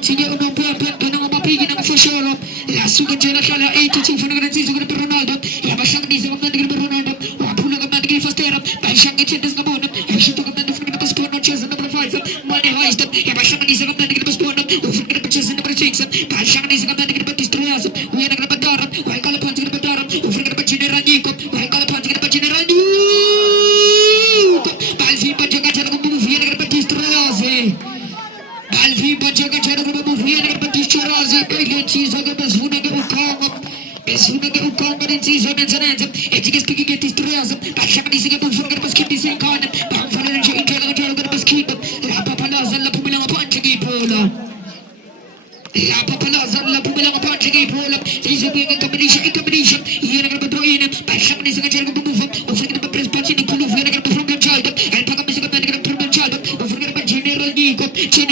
Utile uno per non mapighi non fasciolo. La suga generale 82 for the season per Ronaldo. La basciata di secondo per Ronaldo. La pula come di Fostera. Basciata c'è da Gabon. E ci tocca da fare per Sporno c'è number 5. Mane Heist. E basciata di secondo per Sporno. O fare per c'è number 6. Basciata di secondo per Distruas. We are going to Dara. Why call upon the Dara? O fare per General Nico. Why call upon the General Nico. Balfi per giocare come viene per Distruas. Balfi per giocare come viene per Distruas. E le cise che besuna che ucamo. Besuna che ucamo in cise mezzonet. E ci che spieghi che Distruas. Basciata di secondo per Basket di Sencon. Banfare il gioco per Basket. La papalosa la pumila punch di polo. La papalosa la pumila punch di polo. Dice che combination. Ieri che Pedroine. Basciata di secondo per Buffo. O fare per Prespacci di Culu. Viene che per Child. E poi come si chiama che per Child. O fare per General Nico. E poi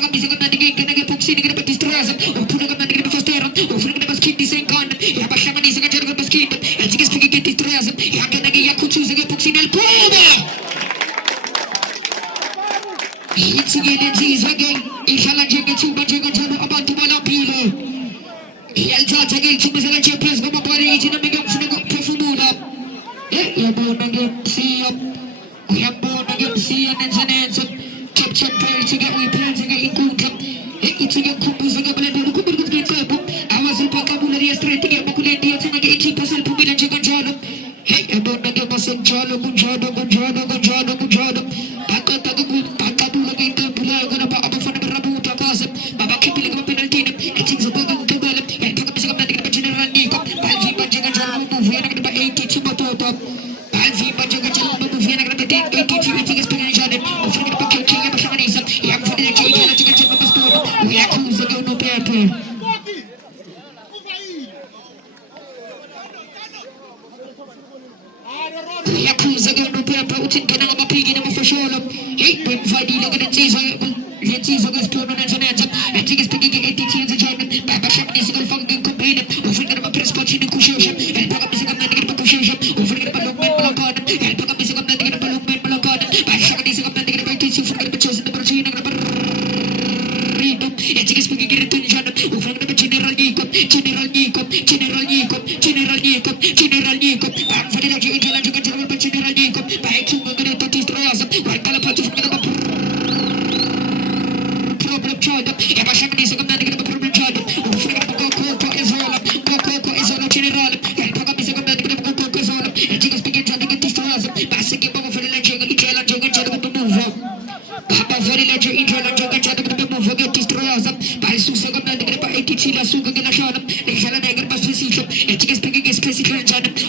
come si chiama che Foxini che per Distrasa. Oppure come che per Fostero. O fare per Basket di Sencon. E Basciata di secondo per Basket. E ci che spieghi che Distrasa. E anche che Yakuzu che Foxini al cuore. It's again, it's again. Inshallah, Jigga Chuba Jigga Jabba about to Malapilo. He'll judge again to Mizala Champions, come up on it in a mega Profumula. Eh, you're born again, see up. We are born again, see and answer. Chop, prayer to get, we pray to get in Kuka. It's a good Kumbus, a couple of Kumbus get up. I was a vocabulary straight to get Mokulati to make 80% Pumila Jigga Jado. Hey, you're born again, Masan Jado, Gujado. Yakuza che non può utilizzare una pigina ma fasciolo e poi fai di che l'inciso che spiono nel sonetto e ti che spieghi che ti tiene giorno ma basciamo di sigol fang in combine o fregare ma per spacci di cuscioscia e poi mi si chiama che per cuscioscia o fregare per l'uomo per la corda e poi mi si chiama che per l'uomo per la corda basciamo di si chiama che per ti si fregare per cose per procedere per rito e ti che spieghi che ritorni giorno o fregare per General Nico fare la gente per General Nico vai tu che ne tutti strosa vai alla parte fare la problem child e basciamo di secondo che per problem child o fregare Coco e Zola generale e poi mi secondo che per Coco e Zola e ti che spieghi che ti strosa basta che poco fare la gente che la gente che move Papa fare la gente che move che ti strosa vai su secondo che per e ti la suga che lasciano e c'è la negra per specifico e ti che spieghi che specifico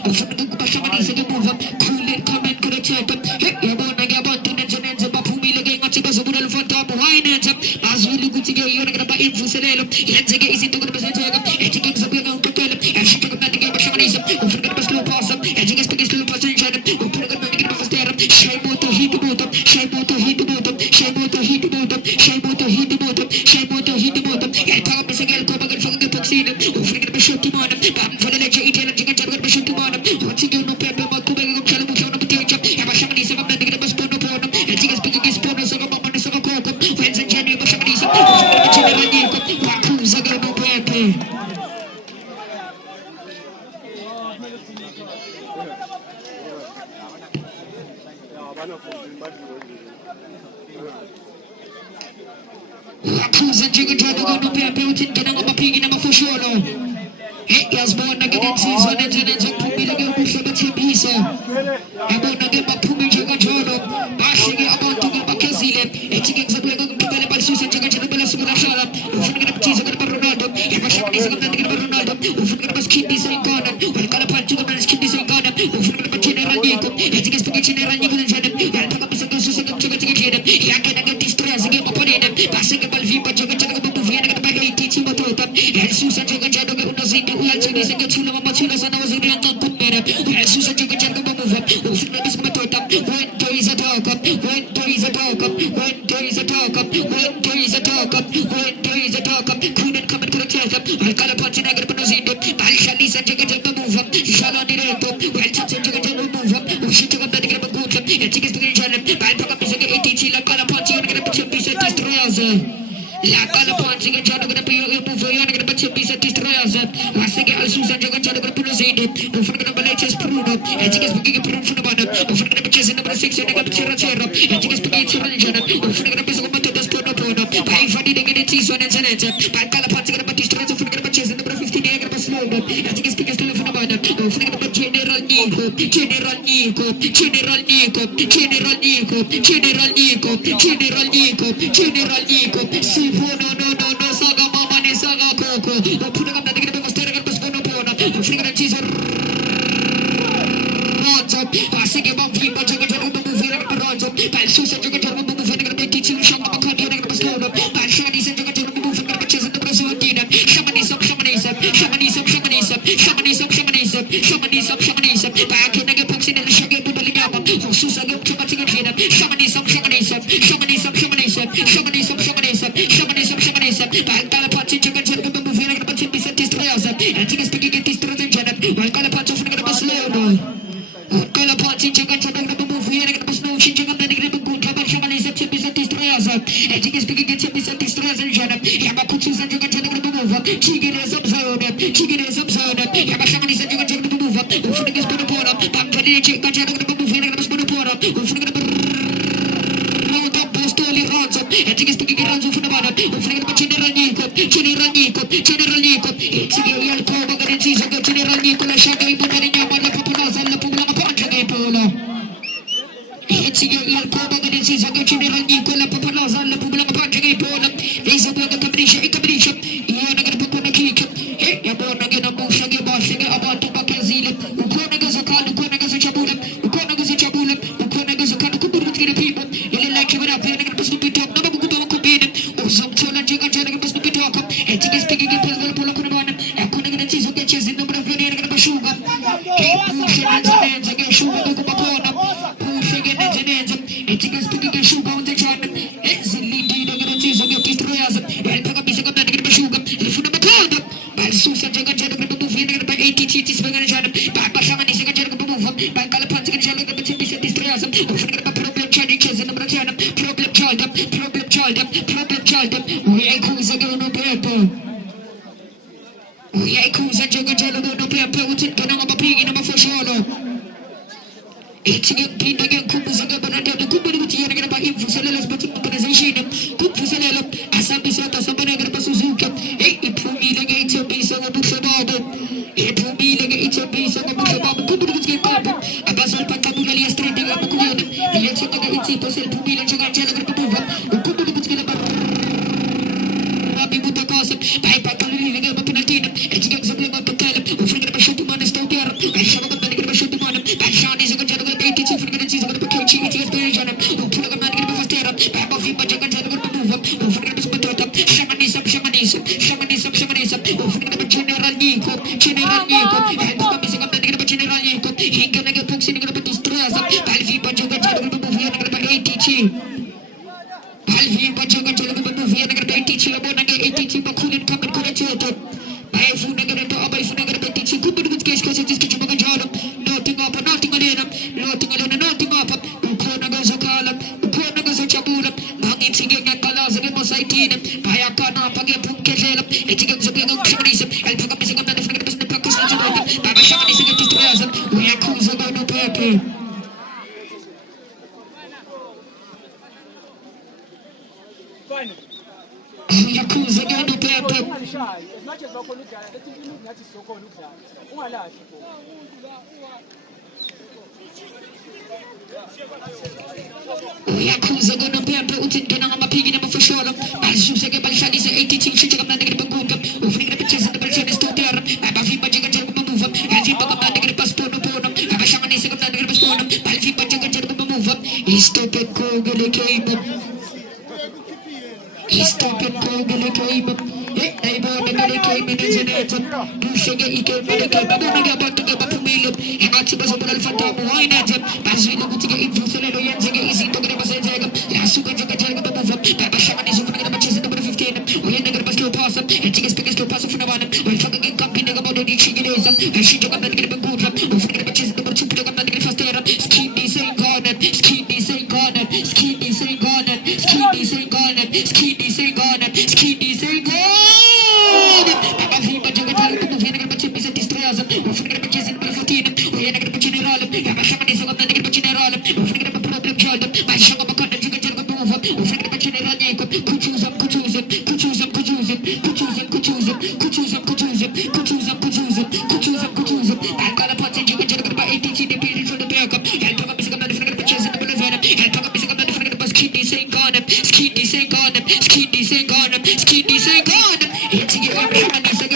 o fregare basciamo di secondo move cool comment corretto e io buona che abbotto nel ma pumile che ngati baso pure lo fatto a poi nel azuli guti che io ne graba in fuselelo e che isito che per gioca e che che sapeva un hotel e che che che basciamo di o fregare per slow pass e che spieghi slow pass in genere o fregare che per stare shei moto hit moto e poi mi segel come che fa che toxine o fregare per shotti mano pam fare le gente per shotti mano o ti che non perde ma come che c'è una bottiglia e basciamo di secondo che per spono buono e ti che spieghi che spono sono mamma ne sono coco pensa in genere basciamo di secondo che c'è la nico ma accusa che non pepe accusa che non pepe utilizzano una pigina ma fasciolo e asbonna che nel season pumila che uscita c'è biso e buona che ma pumi gioca giorno basci che abbonto che ma casile e ci che segue con che belle balsu se gioca giorno bella sulla sala o finire che ci per Ronaldo e basciamo di secondo che per Ronaldo o finire per Skin di Sencon o il cala palcio come Skin di Sencon o finire per General Nico e ci che spiega General Nico del genere e poi capisco che su se che chiede e anche da che stress che ma ponene passa che bel vipa gioca come tu viene che per e ti motota e su se gioca giorno che uno si dice che ci mamma ci sono cose di anche con me e su se gioca giorno come move o finire per smetota when there is a talk couldn't come and correct al cala palcio negro per nosito balcia lì se gioca giorno move scialo diretto quel se gioca giorno move uscito con bene che per cuccia e ci che sto in genere vai per capire che e ti la cala palcio negro per set destroyers. La Calapanzi che già non più Mufoione che faccia bisa destroyers. La Sega al Susan gioca già con più Zeno. Un fratello che ballet Bruno. E ti che spicchi che Bruno Funabana. Un fratello che c'è numero 6 che c'era Cerro. E ti che spicchi c'era Legiona. Un fratello che pensa come te spono pono. Vai fatti di che ti sono Zanetta. Ma Calapanzi che destroyers un fratello che c'è numero 15 che va slow. E ti che spicchi sto Funabana. Un fratello che General Nico. Si buono no saga mama ne saga coco. Oppure che deve mostrare che spono buona. Un fratello che ci Rozzo, se che va via gioca come muovere per Rozzo. Per Susa gioca come muovere per Betty un shot come Candione che slow. Per Shani se gioca come muovere per Cesare per Suatina. Shamanism. Back in the box in the shaggy to the Ligama. Susa go to Matigina. Shamanism. Back Calapati gioca come muovere per Betty destroyers. And he is speaking at this protection. While Calapati from the slow. Calapati gioca come muovere per snow. She gioca the good cover Shamanism to be destroyers. And he is speaking at this destroyers and Jana. Yamakutu and gioca come move. Chicken is up zone. Yamashamanism gioca come move. Ufring is put upon up. Pampani gioca come muovere per Spodopora. Ufring Postoli Rozzo. And he is speaking Rozzo from the bottom. Ufring General Nico. It's a real cover. It's a General Nico. La Shaka in Botarina. La Papanas and the Pula Pacha Polo. It's a real cover. It's a General Nico. La Papanas and the Pula Pacha Polo. There's a blood of Capricia. You want to get a book on a kick. You're born again a motion. You're washing about to Bacazil. Ukonagas a card. Ukonagas a chabula. Ukonagas a chabula. Ukonagas a card. Kubu to the people. You like you up here. You're supposed to be talking about Kubu Kubin. Or some Chola Jigga Jagga supposed to be talking. And you can speak again. Pull up on one. And couldn't get a cheese of the chest in the number of your sugar. Push and again sugar to Kupapona. Push again and you can speak again sugar on the channel. It's a leading the cheese of your destroyers. And pick up the sugar. If you never told them. By Susan Jagga Jagga by 80 cheats by Bashamani Jagga move by Calapantic and Jagga destroyers. Problem challenges in the Bratiana. Problem child. We are cool again no paper. We are cool Jagga no paper. We take the number pig in number for sure. It's again Pete again Kumus again, but I don't know Kubuti and about him for Cella's but organization. Cook for Cella, Asabi Sata, somebody got a Suzuka. It will be the gates of peace of a bush of order. It will be the gates of peace of a bush of order. Kubuti Papa, a Basel Patabula Street, the Gabuan, the Let's get it to sell to be the Chagachella Kubuva, Kubuti Rabi Mutakasa, by Pakali, the Gabunatina, and she gets a blame of the Caleb, who figured a shot to man is still there. I shall not make a shot to man, by Sean is a good general. It's a frequency of the Pakuchi, it is very general. Who put a man in the first era, by Buffy, but Jack and Jack will move up, who forget to put up Shamanism, who forget about General Nico, and Papa is a man about General Nico. He can get books in the destroyers, Palvi, but Jack and Jack will move here about ATT. Palvi, but Jack and Jack will move here about ATT, about ATT, but couldn't come and correct you. By a food negative, by food negative, teaching good with case because it is kitchen of a job. Nothing up, nothing alone, Ukonagas a column, Ukonagas a chabula, hanging singing at Palas and Mosaitin, Payakana, Pagam Kajela, and chickens of young shamanism, and Pagamism of the business of Pakistan, Papa Shamanism at this present, we are cool about no purple. Yakuza again no purple. As much as local look at it, that is so called look at. Yakuza gonna be a built-in Ganama pig number for sure. As you say, Balshani is 82, she took a man to get a book, offering the pictures of the person is still there. I have him by Jagan move up, and he put a man to get a passport upon him. I have a shaman is a man to get a passport, Balfi by Jagan move up. He's stupid, Kogel came up. He's stupid, Kogel came up. They bought the came in his net. You should get it, but I can't go back to the Batumilum. And that's a possible Alpha. Why not? As we look to get into Solano, easy to get a Bazega. Yasuka Jaga move up. Papa Shaman is over the matches in number 15. We ain't going to slow pass up. And take a speakers to pass off from the one. We're fucking company about the Chiganes. And she took a man to get a good up. Over the matches number 2 to the man to get a first era. Skinny saying garden. Skinny saying garden. Skinny saying garden. Skinny saying garden. Skiddy say gone, skiddy say gone. Papa Fiba Jogatal, Moving a bunch of business destroyers, offering a bunch in Belfotin, we are a general, Yamashani is a general, offering a problem child, my Shabaka, the Jugatal move, offering a general, could choose up, could choose up, could choose up, could choose up, could choose up, could choose up, could choose up, could choose up, could choose up, could choose up, could choose up, could choose up. I got a pot and Jugatal by ATC, the building for the backup. I'll talk about the different pictures in the Boulevard. I'll talk about the different skiddy say gone, skiddy say gone, skiddy say gone, skiddy say gone. It's you every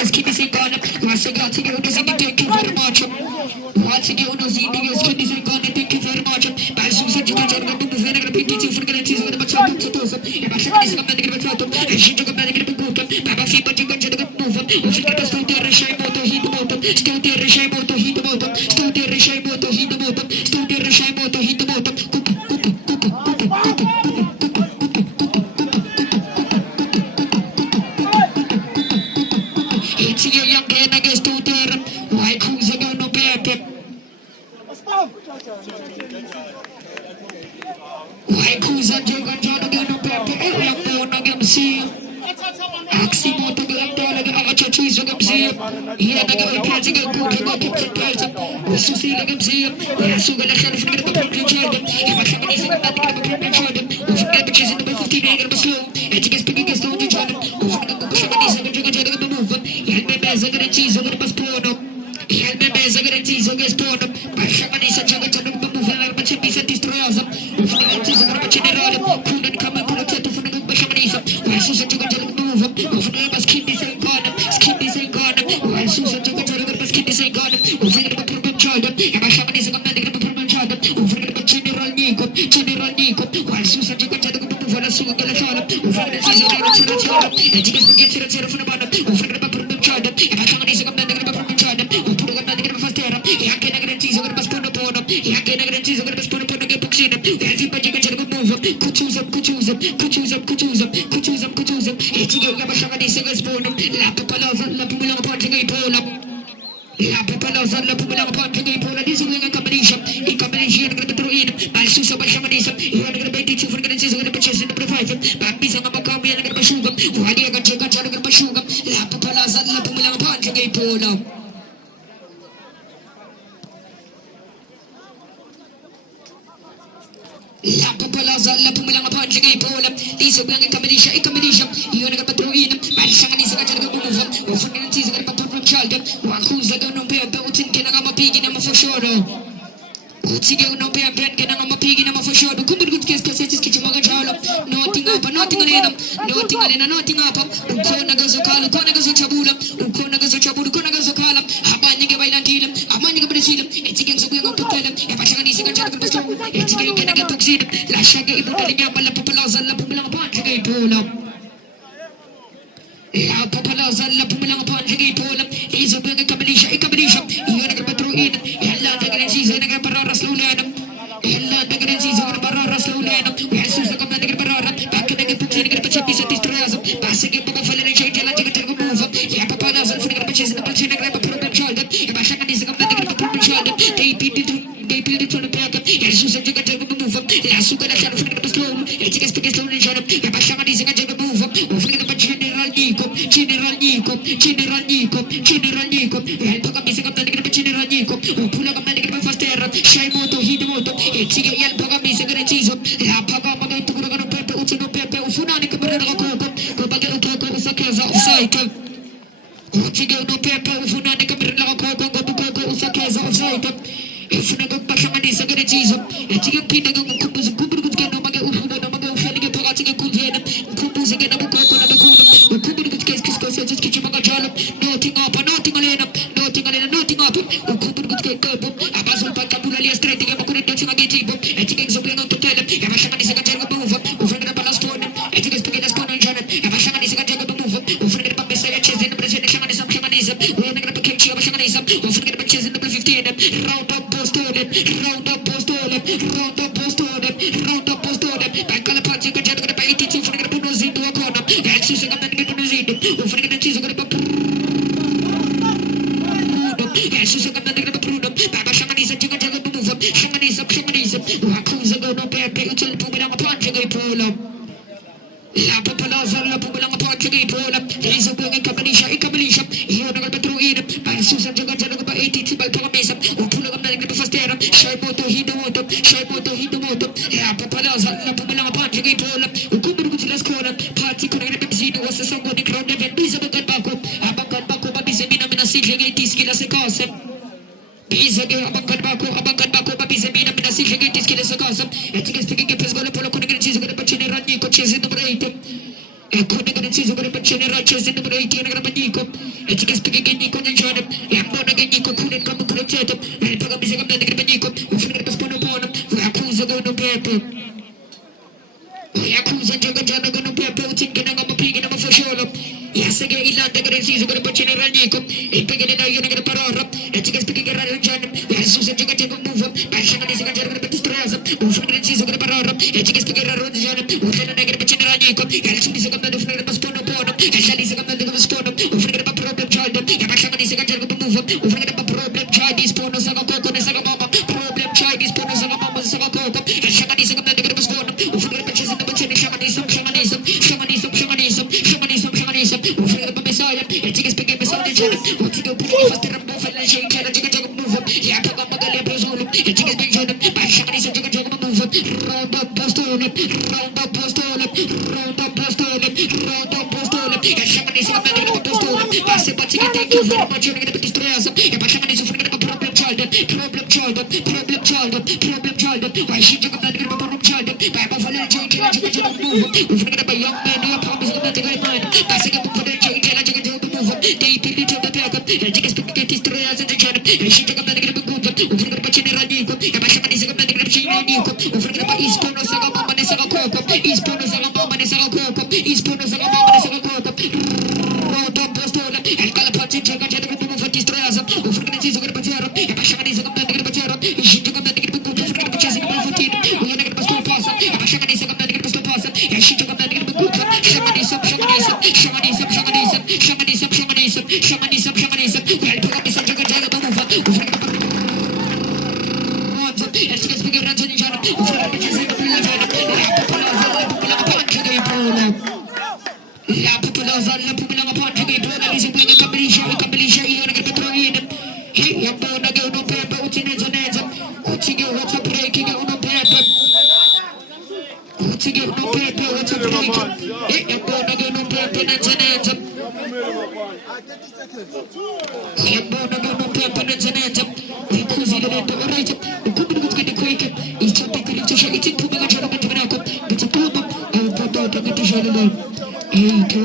skiddy say gone. Once again, thank you very much. Once again, skiddy say gone. Thank you very much. By Susan, you can get the vinegar PTC for guarantees with the Machato to Tosa. If I should be something about Photo, and she took a medical good. Papa Fiba, you can get the move. If you get a still there, shame to heat the motor, still there, shame to heat the motor, still there, shame to heat the motor, still there, shame to heat the motor. It's a young man against two there. Why who's a gun no paper? Why who's a jug and John again no paper? Oh, I'm born again, see you. Aximo to the dollar, the other trees of see. Here, I got a project of good about the person. Also, see like I'm seeing. Yes, so gonna shut the problem child. If I have anything about the problem child, if you get bitches in the 15 acre of slow, and you get speaking against the only child, over the Kukushanis and the Jugga of the move. Yell me bears a cheese over the Pasporno. Yell me bears a cheese over the Sporno. By Shamanis and Jugga of the move, and much piece of destroyers. Over the cheese over the general, couldn't come and put a tattoo for the Shamanis. Why Susan Jugga of the move? Over the skiddy say gone, skiddy say gone. Why Susan Jugga of the skiddy say gone? Over the problem child, and my Shamanis and the problem child. Over the general Nico, while Susan Jugga of the move, and Susan Jugga of the over the cheese over the child, and you get to the from the bottom. Over the problem child, and my Shamanis and the problem child. Over the first era, I can't get cheese over the Pasporno. I can't get cheese over the Pasporno. Get books in. Everybody can get a move. Could choose up, could choose up, could choose up, could choose up, could choose up, could choose up. It's you, Yamashani, Singers Bonum, La Papaloza, La Pumula Ponting Pola. La Papaloza, La Pumula Ponting Pola. This is a combination. In combination, you're going to throw in. By Susa Bashamanism, you're going to be teaching for the season of the purchase in the provider. But Miss Amakami and the Bashugam, why do you got your control of the Bashugam? La Papaloza, La Pumula Ponting Pola. La Papalaza, La Pumula Ponting Pola. These are young combination, a combination. You're going to throw in. By Shamanis and the move. Or for the season of the problem child. Who's the gun on pair, but in Kenama Pig in a for sure. Sige no pair pen can I'm a pig in a for sure. Could be good case cases kitchen magajala. Nothing up, nothing on them. Nothing on them, nothing up. Ukonagazokala, Konagazochabula, Ukonagazochabulu, Konagazokala. Abaning a Bailantil, Amaning a Brazil. It's against the way to tell them. If I shall see a job, it's again can I get to see them. La Shaggy, La Papalaza, La Pumula Ponting Pola. La Papalaza, La Pumula Ponting Pola. He's a big combination, a combination. You're going to throw in. Yella, the Grancies and the Barra Slowland. Yella, the Grancies and the Barra Slowland. We are Susan the Barra. Back in the Putin, the Pachapis at this trial. Passing it over for the change and the move. Yapapalas and the Pachas and the Pachina Program Child. If I shall be the Program Child, they build it on the back. Yes, Susan the move. Last Sugar from the slow. It's a speaking slowly. If I shall be the move. Over the General Nico. And talk about the General Nico. Pull up a medical first error. Shaimoto, Hidomoto. It's a young Pagamis and Gretizo. La Papa to go to Pepe, Utino Pepe, Funani Cabrera, Copago, Sakaza, Cycle. Utigo no Pepe, Funani Cabrera, Coco, Sakaza, Cycle. If you go back to Manisa Gretizo, it's a kid that goes to Kubu, get no Maga, Ufuno, Fanny Pagatic, Kudiana, Kubus again, a Coco, and a Kubu, Kubu, Case, Kitchen Magajala, nothing up, nothing up, Kubu, Abazo Pacabula, straight to Yamakuri, and taking something on to tell them, if I shall be a move, over the Palastone, and take a speaking as Conan Janet, if I shall be a move, over the Papisages in the Brazilian Shamanism, we're going to catch you of Shamanism, over the Patches in the 15, round up postole, by Calapati, you can get by 82 for the Punos into a corner, and Susan and the Punos over the cheese of the Yes, Susan and the Bruno, Baba Shamanism, you can get a move, Shamanism, Wakuza go no pair, pay to Pumina Ponting Polo. La papalaza la pumalang apache kay Paula. Isubong ikabilisya, iyon ang patruin. Susan jaga jaga ba 80 tibal pakamisa. Upulang ang nalig na fastera. Shay mo to hidumoto. Papalaza la pumalang apache kay Paula. Ukumuro ko sila skola. Pati ko na nabibisino sa sambo ni crowd event. Bisa bagan bako. Abangkan bako mabisami namin na silya ngay tiskila sa kasem. Bisa ge abangkan bako mabisami namin na silya ngay tiskila sa kasem. At sige speaking kay Pesgola Polo ko na ganit ko na pachinera Nico Chese number 8. Eko na ganit ko na pachinera Chese number 8 na ganit Nico. At sige speaking kay Nico na Jonam. Yambo na ganit Nico kunin ka mo kulit setup. At pagkabisa ka na ganit Nico. Ufin na paspono po nam. Akuza ko no pepe. Yakuza jaga jaga no pepe uting na nga mapigin na mafasholo. Yasage ilanda ka rin siso ka na pachinera Nico. Ipigin na yun na ganit pararap. At sige speaking kay Ryan Jonam. Yasusan jaga jaga move up. Passion na nisa ka jaga na patistrasa. Ufin na rin siso ka na pararap. At sige speaking Ryan Jonam. Ufin na ganit pachinera Nico. Yalisusan nisa ka na ufin na paspono po nam. At nisa ka na paspono. Ufin na pa-problem child. Yapasya ka nisa ka jaga na move up. Ufin na pa-problem child. Ispono sa kakoko na sa kamama. Problem child. Ispono sa kamama sa kakoko. At siya ka nisa ka na paspono. Ufin na pa-chasa na pagsin. Shamanism. Ufin na pa-mesayan. At sige speaking mesayan dyan. Uti daw po na faster ang move. At siya ka jaga move up. Yapa ka magaling po sulong. At sige speaking dyan. Shamanism jaga move up. Round up postulip. At shamanism na jaga postulip. Pase pa sige thank you very much. Yung naging patistrasa. Yapa shamanism ufin na pa-problem child. Why she jaga na jaga pa-problem child. Kaya pa pala jaga move up. Ufin na ba young man. Yung promise ko na jaga man. Pase ka po pala jaga move up. They pili to the back up. Jaga speaking kay tistrasa sa dyan. She jaga na jaga move up. Ufin na pa chinera Nico. Yapa shamanism na jaga chinera Nico. Ufin na pa ispono sa kamama na sa kakoko. Ispono sa kamama na sa kakoko. Round up postulip. El kalapatsin jaga move up tistrasa. Ufin na siso ka na patiyarap. Yapa shamanism na jaga patiyarap. She jaga na jaga move up. Ufin na pa chasing na move up. Ulan na jaga pastupasa. Yapa shamanism na jaga pastupasa. She jaga na jaga move up. Shamanism. Well, pagkabisa jaga move up. Ufin na pa and she gets bigger than Johnny John. Ufin na pa chasing na move up. La papalaza la pumalang apache kay Paula. Isubong ikabilisya. Iyon ang patruin. Hey, yambo na gawin ng pepe. Utineza. Utige, what's a breaking? Uno pepe. Utige, uno pepe. What's a breaking? Hey, yambo na gawin ng pepe. Nanzaneza. Yambo na gawin ng pepe. Nanzaneza. Ikuzi ka nito. Alright. Ukumin ko ni Quake. Ichapay ka nito siya. Itinpumaga siya naman naman ako. Itinpumaga. Ang patata nito siya naman. Hey, go.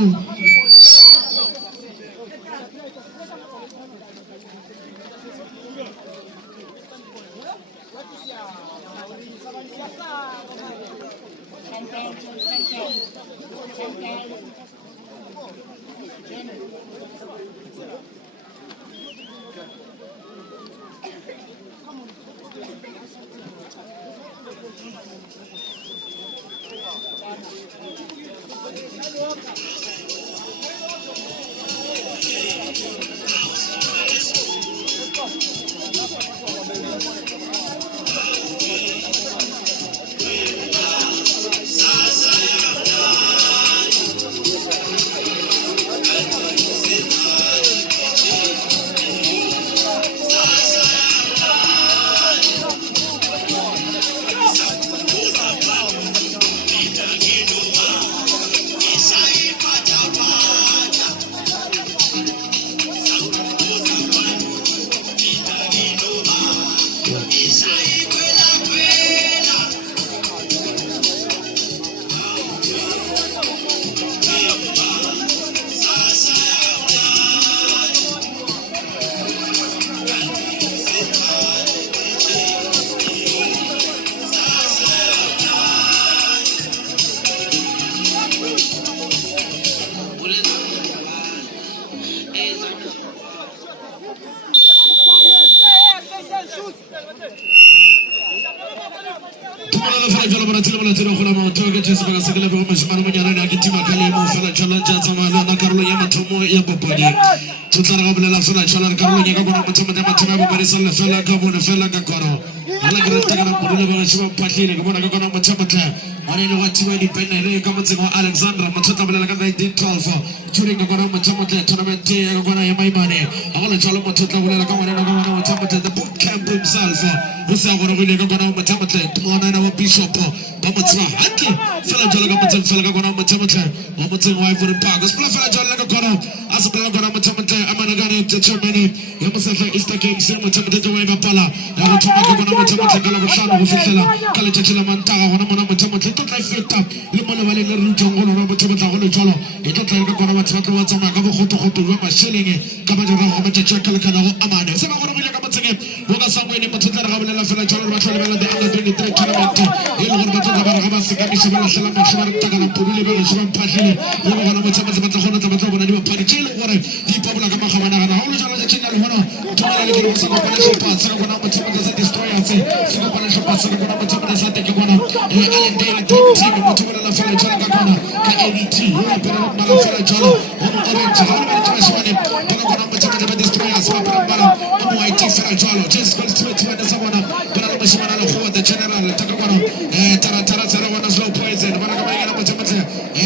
Tutara kabla la fala chala karunya kabona mtuma mtuma bari sala fala kabona fala kakoro ala grata kana pulule ba shiba patlile ke bona ka kona mothamata ane le wathi di penele ka motseng wa Alexandra mothata bolela ka 1912 during ka kona mothamata tournament ya ka kona ya maimane a go le jalo mothata bolela ka ngwana ka kona mothamata the boot camp himself o sa go re ka kona mothamata tona na wa bishop ba motswa hantle fela jalo ka motseng fela ka kona mothamata wa motseng wa Ivory Park spela fela jalo ka kona asipela kona mothamata amana ka ne Germany ya mosahla Easter Games mothamata wa bapala ya go thoma ka kona mothamata ka la bohlano go fihlela ka le tshela mantaga gona mona mothamata tlo tla feta le mo le ba le le rutjongolo ra mothamata go le jalo e tlo tla ka kona batho ba tsamaya ka bogotogoto ba masheleng ka ba dira go matšatši ka lekana go amane se ba go rile ka motseng go ka sangwene mothatla re ga bolela fela jalo re ba tlhole ba le under 23 tournament e le gore ba tlo ba ga ba se ka mishe ba lahlela matšhe ba re takala pulule ba re se ba mphatlile le go gona motsamata ba tla gona ba tla bona di bapadi tše e le gore di ipabola ka magabana gana ga go le jalo le tšenya le bona tumela le ke se go bona shopa se go bona motsamata se destroyer se go bona shopa se go bona motsamata sa teke bona Allendale team motho bona la fela jalo ka kona ka ADT o ba pera ba la fela jalo o mo orange ga ba tšwa shone bona bona motsamata ba destroyer se ba pera ba o mo IT fela jalo just go to ba sa bona bona le moshimana le go the general taka bona tara bona slow poison bona ka ba ngena motsamata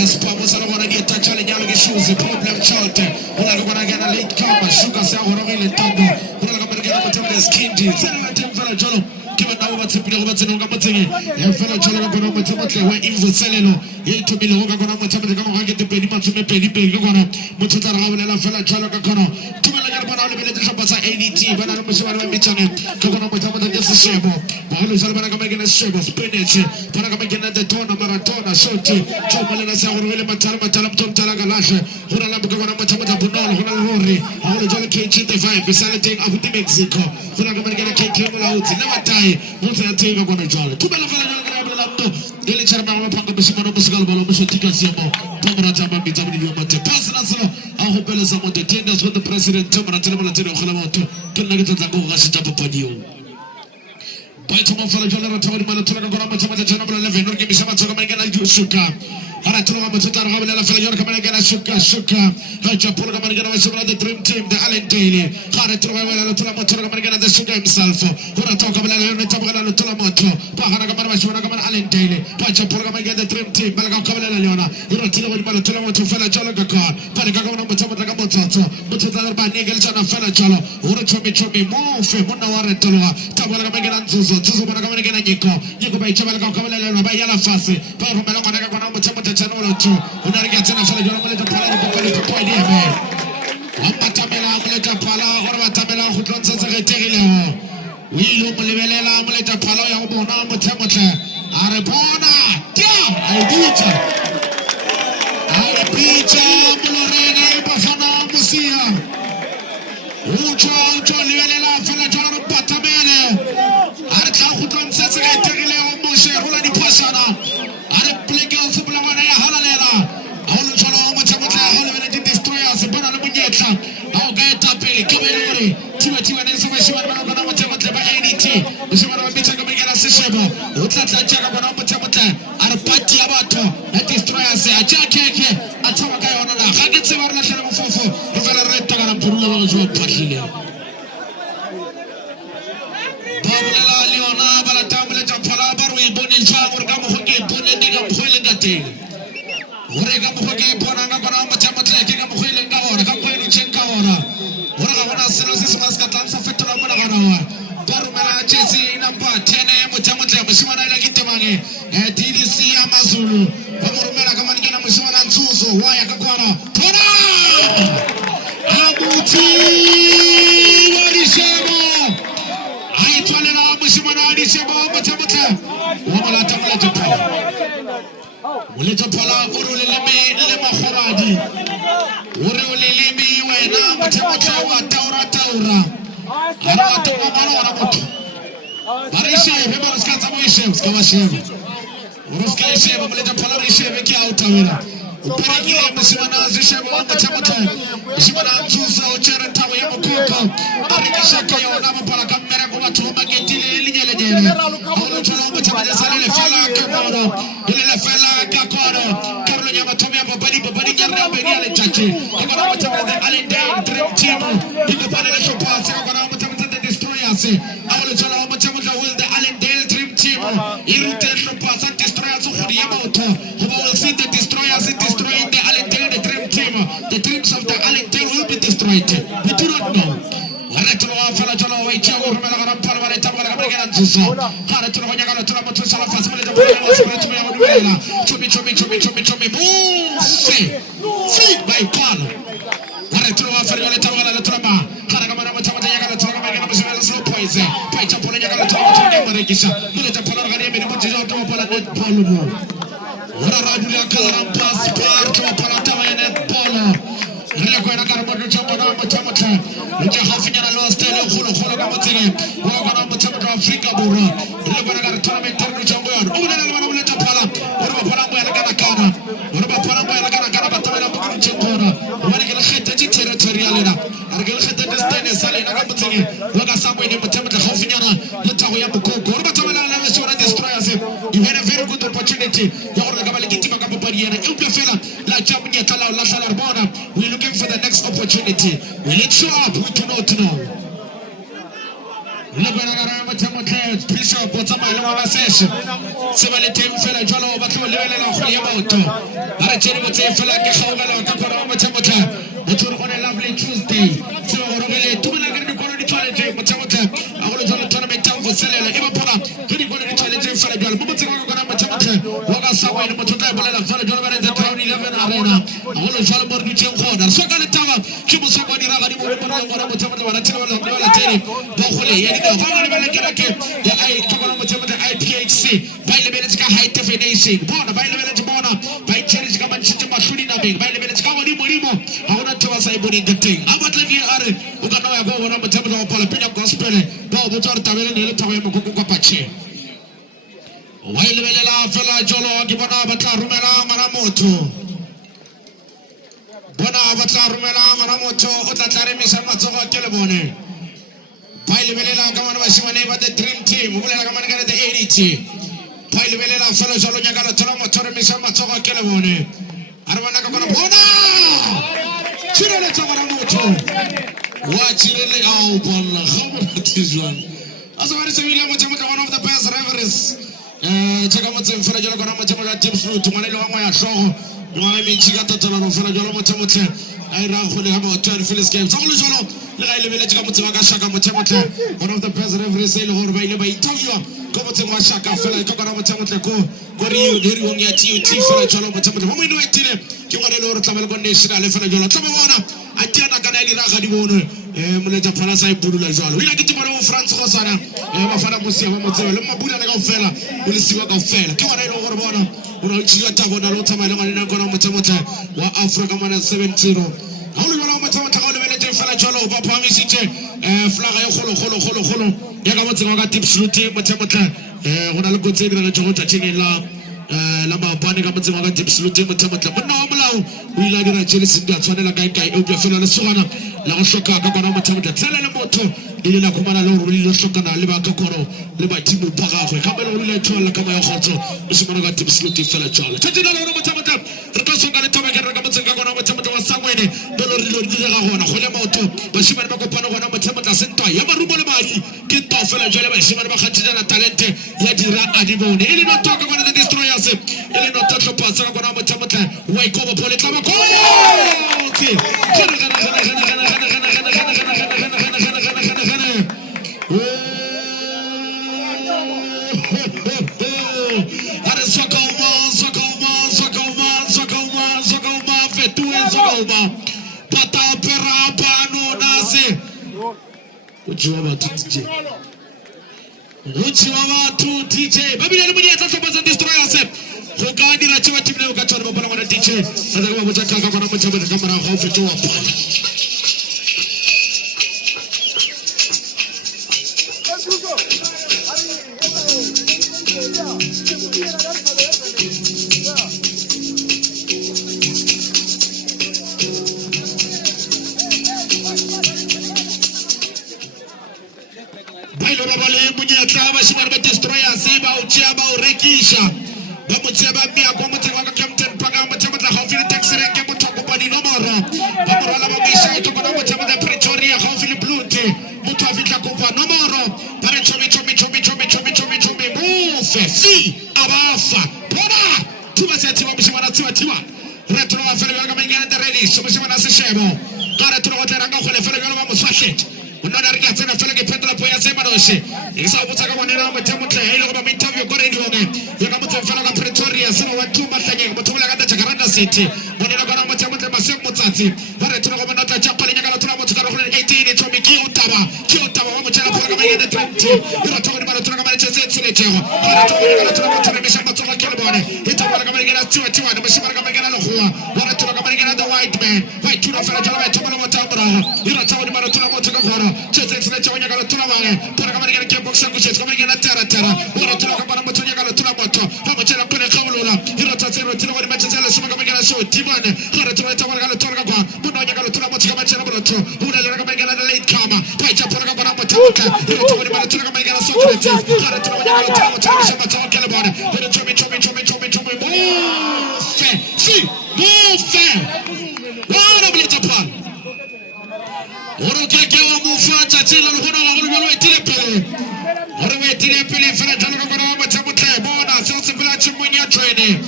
spamo sa bona di ta challenge ya le shoes problem child bona ka bona ngena late comer sugar sa go re le tando bona ka ba ngena motsamata skindy tsela ba tem fela jalo ke ba nabo ba tshepile go ba tsena ka motseng e fela jalo ka bona motsamata wa invoselelo ye thomile go ka bona motsamata ka mo ga ke tepedi matsume pedi ka bona motho tla ga bolela fela jalo ka kona tumela ka bona le bele tlhopha sa ADT bana le moshimane wa mitsane ka bona motsamata ke se shebo ba go le jalo bana ka magena shebo spinach bana ka magena the tona maratona shot thomela na sa go re le matala motho ka lashe go na la ka bona motsamata bonolo go na le hore ga go le jalo KG5 bisale teng a buti Mexico go na ka magena KK molautsi le batai motho ya teng ka bona jalo tumela fela jalo ka bolela motho le tshara ba phanga moshimane mo sekalo ba lo moshoti ka siamo tomara tamba bitsa mo di mate pass na selo a go pele sa mo the tenders with the president tomara tsela mo latelo go la motho ke nna ke tla go ga se tapa padio ba tsoma fela jalo ra tshaba di mala tsela ka gona motsamata jana bola 11 re ke bisa matsoka mai kana shuka ara tsoma mo tsela ga bolela fela jalo ka mai kana shuka ha chapolo ka mai kana wa the dream team the Allendale ara tsoma ga bolela tsela mo tsela ka mai kana the shuka himself ora toka bolela le tsaba kana tsela motho ba gana ka mai wa shona ka mai Allendale ba chapolo ka mai kana the dream team ba ka bolela le yona ira tsela go di mala tsela motho fela jalo ka ka ba ka gona motsamata ka motho tla ba negel tsana fela jalo ora chomi mo fe monna wa re tloga tabola ka mai kana tsuzo bona ka bona ke na nyiko ba itšhabela ka bolela ba ya la fase ba go mela ngwana ka kona motsamata tsana o tlo o na re ke tsena fela jalo mo le tla phala go le go di eme amma tamela mo le tla phala gore ba tamela go tlontsha se getegilego o ile mo lebelela mo le tla phala ya go bona motsamata a re bona tia a ditša mo lorene ba fana mosia o tswa lebelela fela jalo patamele are tla go tlontsha se getegilego mo she rola di phasana are pleke o fupula ngwana ya halalela a o tshola o motsamata a go lebele di destroyers bona le monyetla a o ka eta pele ke belore tiwa ne se ba shibana ba bona motsamata ba ADT o se ba bitsa ka megela se shebo o tla ka bona motsamata are party ya batho ya destroyers a keke a tswa ka yona la ga ke tseba re lahlela mofofo re fela re taka na phurulo ba go tswa phatlile Babula Leona Balatamle Japala Barwi Bonin Chang or Gamohoki Bonin Hoiling Orega Mohoki Bonanga Matamatla Kigamohilinga or Gamoin Chenkaora Oragana Selosis Mascatan Safetra Managana Barumela Jesse number 10 Mutamatla Mishwana Lagitamani DDC Amazulu Barumela Kamangana Mishwana Suso Wayakakwana Tona Abuti Warishamo Aitwala Mushimana Adishabo Matamata Wamala Tamala Japala Mulitapala Uruleme Lema Horadi Urulemi Wena Matamata Taura Aratuma Maramoto Barishe Bebaskata Wishes Kawashem Uruska Sheba Mulitapala Rishe Veki Outawira Upegile Mushimana Zishabo Matamata Mushimana Tusa Ochera Tawa Yamukuko Arikashaka Yona Mapala Kamera Kumatuma Getile Linyele Aulo Cholo Matamata Salele Fala Kamoro Ile Fela Kakoro Carlo Yamatomia Bobani Garra Beniale Chachi Agora Matamata Allendale Dream Team Iko Panela Shopa Agora Matamata Destroyers Aulo Cholo Matamata will the the dreams of the Arlington will be destroyed. We do not know. You had a very good opportunity. We're looking for the next opportunity. Will it show up? We do not know. Bishop, what's up, my long session? Several teams fell a jolly over to a level of Yamoto. I tell you what they feel like a shoulder of Kaporamata. It was on a lovely Tuesday. So, really, 2 minutes to go to the challenge. Matamata, I want to tournament town for Sella, Imapola, to the challenge for the girl. Matamata, Waga Sawa, the Matata, for the German and the Crown 11 Arena. I want to follow more with your corner. So, got a tower. She was somebody around the world. The IPHC, by the minutes, high definition. Bona, by the minutes, Bona, by Cherish Gamanchita Mashuni, by the minutes, Kawarimo. I want to say, but in the thing. I want to be a who can know I go on the temple of Palapina Gospel, Bob, the Tavern, the Tavern, Kukapache. While the La Fella Jolo, Gibana, Rumela, Maramoto. Bona Avatar Rumela, Maramoto, Otatari, Misamato, Kelebone. Pile Velela, Gaman, the Dream Team, who will come and get the 80. Pile Velela, fellow Jolonia, Toronto, Torremisha, Matova, Kelebone. Aramana, watch it out, this one. As I was saying, one of the best referees. Check out what's in front of your teams to Manila, show. You want to meet Chigata to Jolomotomote. I ran for the about 12 Phyllis games. All Jolo, the village of Shaka Motomote. One of the best referees in the way by Toyo. Go to Mashaka, fellow Tokamotomote, go to you, T for a Jolomotomote. When we do it, you want to know Tamalgo Nation, I left for a Jolo. Tawana, I can't get any Rakadibone, Muleta Palasai Pudula Jolo. We like it to France Hosana, Mafana Musia, Mabuda Fella, will see what fell. Come on, I know what Chigata, what a lot of my Motomote, what Africa man 70. Only one of my time to the Falajolo, Papa Misite, Flaga Holo, Yagamotoga tips routine, Matamata, when I look at the Jota Chingela, Lama Panica Matamaka tips routine, Matamata, but no, we like it at Chelsea, that's one like I open the Suana, La Shoka, Matamata, Telemoto, Ilina Kumana, Lilo Shokana, Liba Tokoro, Liba Timu Paga, Kamala, Lila, Kamaya Hoto, Mishimanaga tips routine Falajolo. Tatina Matamata, the person got a topic and Matamata was somewhere. But she might go upon one of the Senta, Yamarumari, get off and Jelly, she might have talent, Yadira Adibone. Ele not talk about the destroyers, Ele not touch upon Saragamata, wake up upon it. Uchiwama tu DJ. Baby, let me get some person destroy yourself. Hogani na chama timu leo kachana mbona mwana DJ. Sasa kama mtaka kama na mchama kama na hofu tu hapo. Abafa, Pona, Tuba Tiwa, Retro, Felice umeshema na seshebo kare tunawatera ngakho le fele ngalo ba moswahle unana re ka tsena fele ke phetla po ya sema noše e sa botsa ka bonela motsemotle ile go ba interview go radio ne ya ka motse fela ka Pretoria 012 mahlanyeng motho la ka ta Jacaranda City bonela ka motsemotle maseng motsatsi ba re tlo go bona tla japa le nyaka la tla motho ka go 18 tsomi ki utaba wa motshela go ka mayene 20 ira tlo go ba tlo ka ba tshetse tshiletsego ba re tlo go ka tlo motho re mesha motho ka kele bone e tlo go ka ba ngena tsiwa ne mashima ka ba ngena le goa ba re tlo ka ba ngena the white man ba ithuta fela tlo ba thoma le motho a morago ira tlo go ba tlo motho ka goro tshetse tshiletsego nyaka la tlo ba ne tlo ka ba ngena ke box go tshetse ka ba ngena tera ba re tlo ka ba motho nyaka la tlo motho ba motshela pele ka bolola ira tlo tsero tlo go ba tshetse sima ka ba ngena so dimane ga re tlo ka ba tlo ka kwa mo nyaka la tlo motho ka ba tshela motho o le ka ba ngena late kama ba itshapa ka ba motho ira tlo go ba tlo ka ba ngena so tshetse ga re tlo ka ba motho ka shama tlo ka le bone ira tlo me Wana bileta pan. Oro keke wa mufanta tila lukona wa hulu yolo etile pele. Oro wa etile pele fere talo kwa kwa machamutle. Bona sio sibila chimwenye training.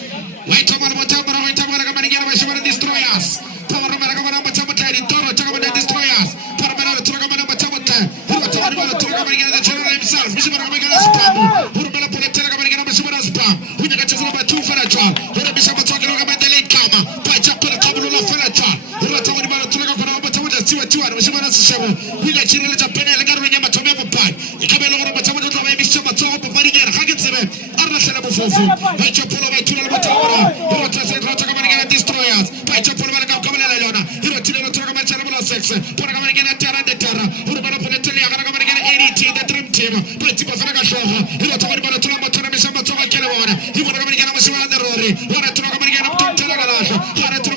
Waito mara matamara waito mara kama nigera wa shimara destroyers. Pamara mara kama machamutle ni toro chaka mara destroyers. Para mara toro kama machamutle. Oro toro mara toro kama nigera the general himself. Mishimara kama nigera spam. Oro mara pole tela kama nigera mishimara spam. Unya kacheza kwa tu fere chwa. Oro mishimara toka kama delete kama. Pacha pole kabulu la fere chwa. Oro toro mara toro kama machamutle tiwa mishimara sishabo. Wila chini le chapene le garu nyama tomea papai. Ikabelo oro machamutle tlo ba mishimara toka papari ngera. Hakitsebe. Arna shala bufufu. Pacha pole ba tula matamara. Oro toro kama nigera destroyers. Pacha pole ba kama la leona. Oro tilo toro kama chala bula sex. Pole kama nigera terra de terra. Oro bala pole tele ya kama nigera 80 the dream team. Pacha pa fana ka shoha. Oro toro bala tula matara mishimara toka kele wana. Oro kama nigera mishimara de rori. Oro toro kama nigera mtotela galasha. Oro toro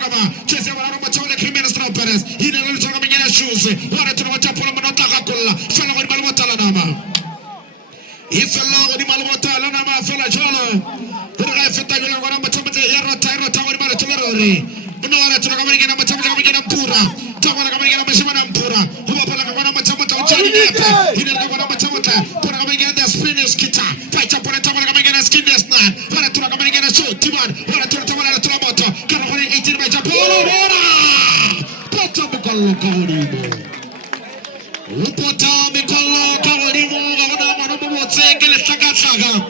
kama cheze wana machamutle criminal strappers. Ina lo toro kama nigera shoes. Oro toro pole monota kakolla. Fana ko bala motala nama. Ifella wadi malmota lana ma fella jolo burga fetta yola wala matamata yarra tayro tawari mala tumerori buno wala tuna kama ngina matamata kama ngina mpura tawala kama ngina mashimana mpura huwa pala kama matamata uchani nepe ina kama matamata pora kama ngina the spinach kita fight up pora tawala kama ngina skin this man wala tuna kama ngina shoot timan wala tuna tawala la tuna moto kama kwa 18 by japolo bora pata mukalo kawribo upota mikolo kawribo Tsengele sagasaga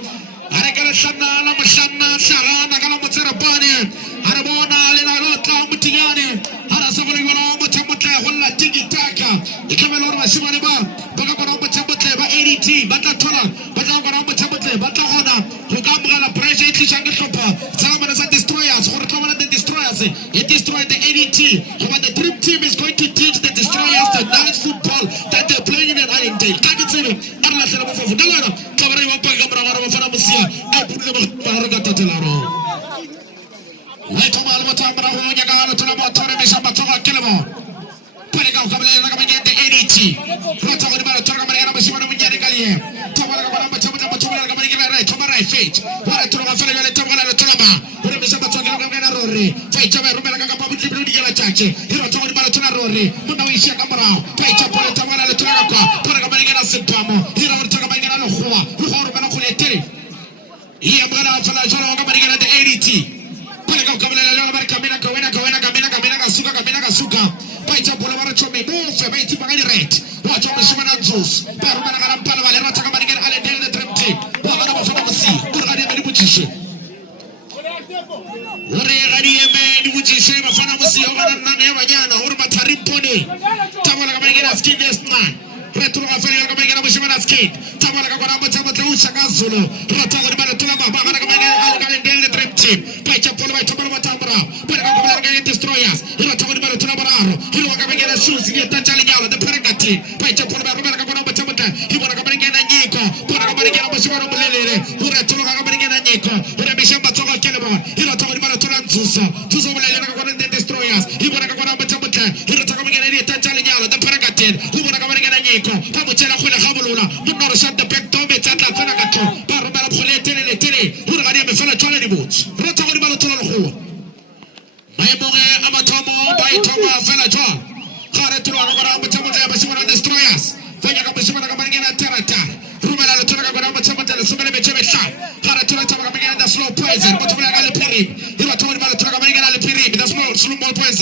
arekele sana la mashana sarana kala mutera bane arabona le la rota mutiane ara sabali wala mutamuta wala tiki taka ikamelo ro mashimane ba baka kwa mutamuta ba ADT bata tola bata kwa mutamuta bata hona hukamga la pressure itishanga sopa sama na destroyers or kama the destroyers it destroy the ADT but the dream team is going to teach the destroyers the nice football that they're playing in Arendelle kakitsebe arla sala bofu dalana kabare wa paga mara wa fana musia abude ba harga tatelaro waito mal matamara ho nyaga ala tuna motore mesha matoka kelemo pale ka kabale na kama ngende ADT rota ko mara tora kama yana mashimana munyari kaliye tabala kama matamata matumala kama ngela right to right feet wala tuna kafala yale tabala la tuna ure mesha matoka kama ngena rori fight ba rumela kama babu budi gela chache hiro to mara tuna rori muna wishia kama rao fight pale tabala la tuna kwa pale kama ngena sepamo hiro to kama ngena no huwa horo bana kuletele iya bana fala jora kama ngena the ADT pale kama la bana kamera kamera kasuka fight pole mara chome move ba iti bangani red wacho mshimana juice pero bana kana pala wale rata kama ngena ale del dream team wakana bafana basi kurani ya melibuchishe ore gari yeme melibuchishe bafana basi wana nane wanyana urba taripone tabala kama ngena skin this man retro kafanya kama ngena mshimana skin tabala kama namba chama ushakazulo rata ngani bana tuna baba kana kama ngena del dream team fight pole ba tabala matambara bana kama ngena destroyers rata ngani bana tuna bararo hilo kama ngena shoes ni tachali nyala the perengati fight pole ba kama namba chama hilo kama ngena nyiko bana kama ngena mshimana mulele rata kama ngena nyiko ure mishamba toka kelebo hilo kama bana tuna nzusa tuzo mulele kama ngena destroyers hilo kama namba chama hilo kama ngena ni tachali nyala the perengati hilo kama ngena nyiko pamochela khula khabulula munoro shadda pektombe tsatla tsana kato baro bala khole tele hilo kama amefanya chole ni boots rata kama bana tuna khulu mayebonge amatomo baitoma fela jwa khare tuna kama chama ya bashimana destroyers fanya kama bashimana kama ngena terata rumela la tuna kama chama tele sumele mecheme sha khare tuna kama ngena the slow poison but tuna kama piri hilo tuna kama ngena le piri the slow poison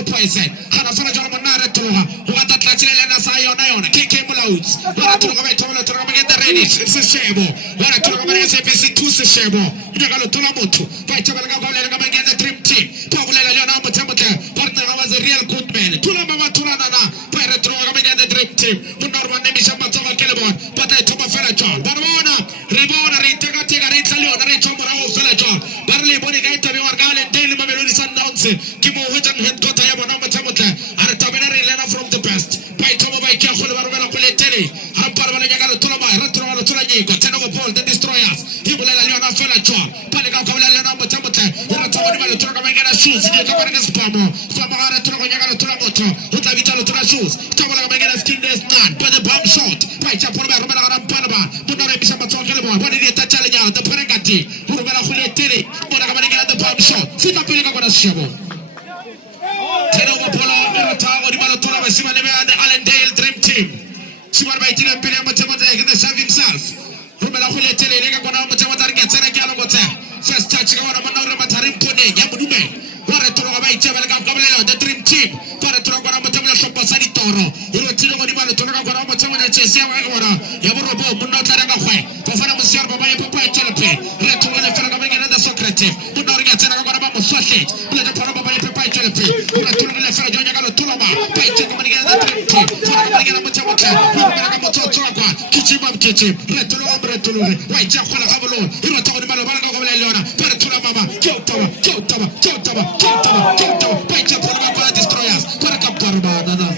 no poison. Hana fana jalo manare tuloha. Wata tlachile lena sayo na yona. Keke mulauts. Wala tuloka me tola tuloka me get ready. It's a shebo. Wala tuloka me get SPC 2 se shebo. Inagalo tula mutu. Pai chabala gavale nga me get the dream team. Pagule la leona mutamuta. Partner was a real good man. Tula mama tula nana. Pai tuloka me get the dream team. Munarwa nemi shamba tava kelebon. Patai tuma fela John. Barwana. Ribona ritega tega ritaliona richombora o fela John. Barle boni gaita mi wargale daily mamelodi Sundowns. Kimo wetan head kota yabo na mutamuta. Ara tabinare lena from the best. Pai tuma bai kia khule barwana kule tele. Hampar wale nyagalo tula mai. Retro wale tula nyiko. Tenogo Paul the destroyers. Hibule la leona fela John. Pale kama wale leona mutamuta. Ira tuma ni malo tula kama ngena shoes. Ndio kama ngena spamo. Spamo gara tula nyagalo tula moto. Uta vitalo tula shoes. Tuma kama ngena skin days nan. By the bomb shot. Pai chapo na romela gara mpanaba. Munare bisamba tokele bo. Wani ni tachale nyao. The perengati. Urumela kule tele. Muna kama ngena the bomb shot. Sita pili kwa na shabo. Tenogo Paul ira tawo ni malo tula basima nebe and Allendale Dream Team. Simar bai tile pili mutamuta yekete save himself. Rumela kule tele lega kwa na mutamuta ngetsere kialo gote. First touch kwa na manore matarim pone yamudume. Ware tuloga bai chebele kabele the Dream Team. Ware tuloga na mutamuta shopa sani toro. Iro tilo kwa ni malo tuloga kwa na mutamuta chesia kwa na yaburobo munota renga khwe. Pofana musior baba ye papa chelepe. Re tuloga fela kama ngena the Socrates. Munore ngetsere kwa na baba swashe. Ile the papa baba ye papa chelepe. Ira tuloga fela jonya kalo tuloma. Pai cheko kama ngena the Dream Team. Fona kama ngena mutamuta. Ira kama mutamuta kwa. Kichima mkichim. Re tuloga. Wai cheko na kabolo. Iro tuloga ni malo bala kwa kabele leona. Pere tuloga mama. Kyotawa. Pai cheko kwa destroyers. Para kaparba nana.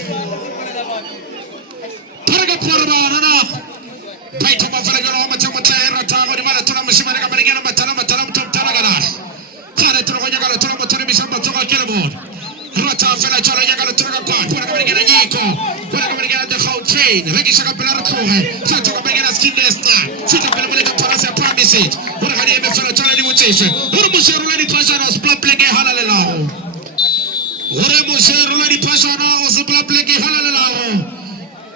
Paito mafalagano wa matamuta era tago ni mara tuna mshima nika manigana matana mtumtana gana. Kare tuna konyagala tuna motoni mishamba toka kelebon. Rota fela chalo nyagala tuna kwa. Pura kama manigana nyiko. Pura kama manigana the whole chain. Regi shaka pela rakohe. Sata kama manigana skin nesta. Sita pela manigana parasi ya promise it. Pura kani eme fela chalo ni mutishe. Uru musheru ni pasano spla plege halalelao. Uru musheru ni pasano spla plege halalelao.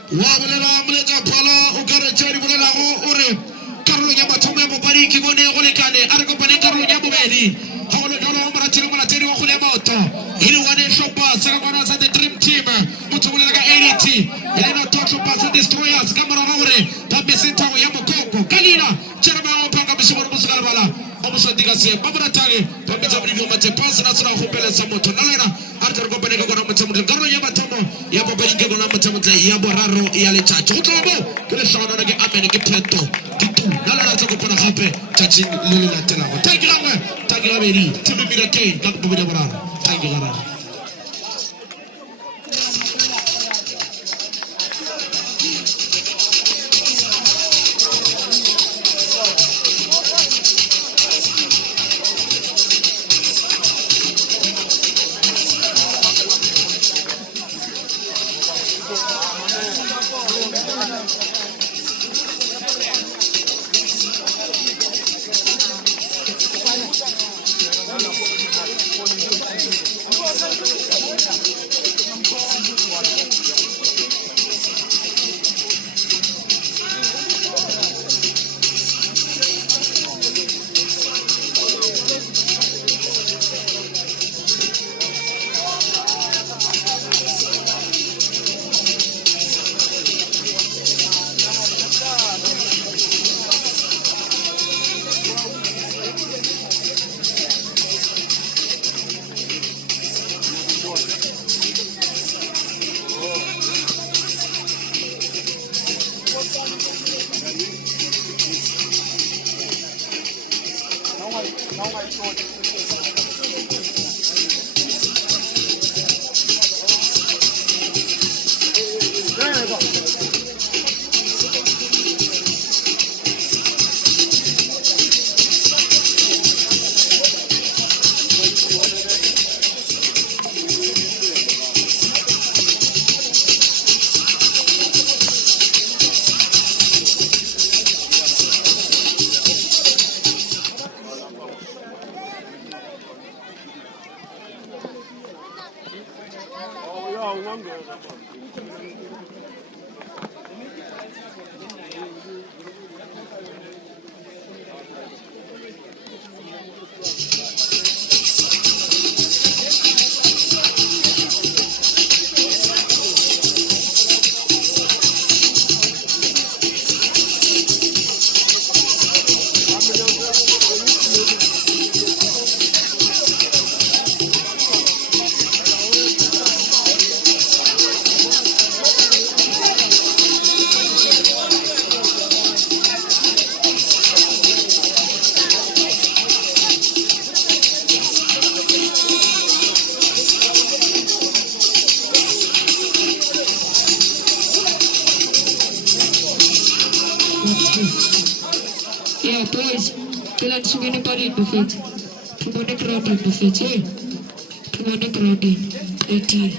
Wabulela amleja pala ukara chari bulela ore Carlo nyamba tume mubariki ngone ngole kane ariko pane Carlo nyamba bedi hawole kala mara tiri mara tiri wakule moto ili wane shopa saka kwana za the Dream Team mutu bulela ka 80 ili na tocho pasa destroyers kamera hawore tabe sita yambo koko kalina charaba wapanga bishimoro musukala bala omuso digase babura tage tabe tabri mate pasa na sura hupele samoto nalera artar ko pane ko na mutamuta Carlo nyamba tumo yabo bari ke na mutamuta yabo raro yale chacho utobo kile shana nage amen ke peto titu nalera tsoko pana hape chachi lulu la tela tagira beri tibe mirake tak bobe dabara tagira Yeah, boys, kailan sugin pa rin, Buffett. Pumanik routing, Buffett, eh. Pumanik routing, 18.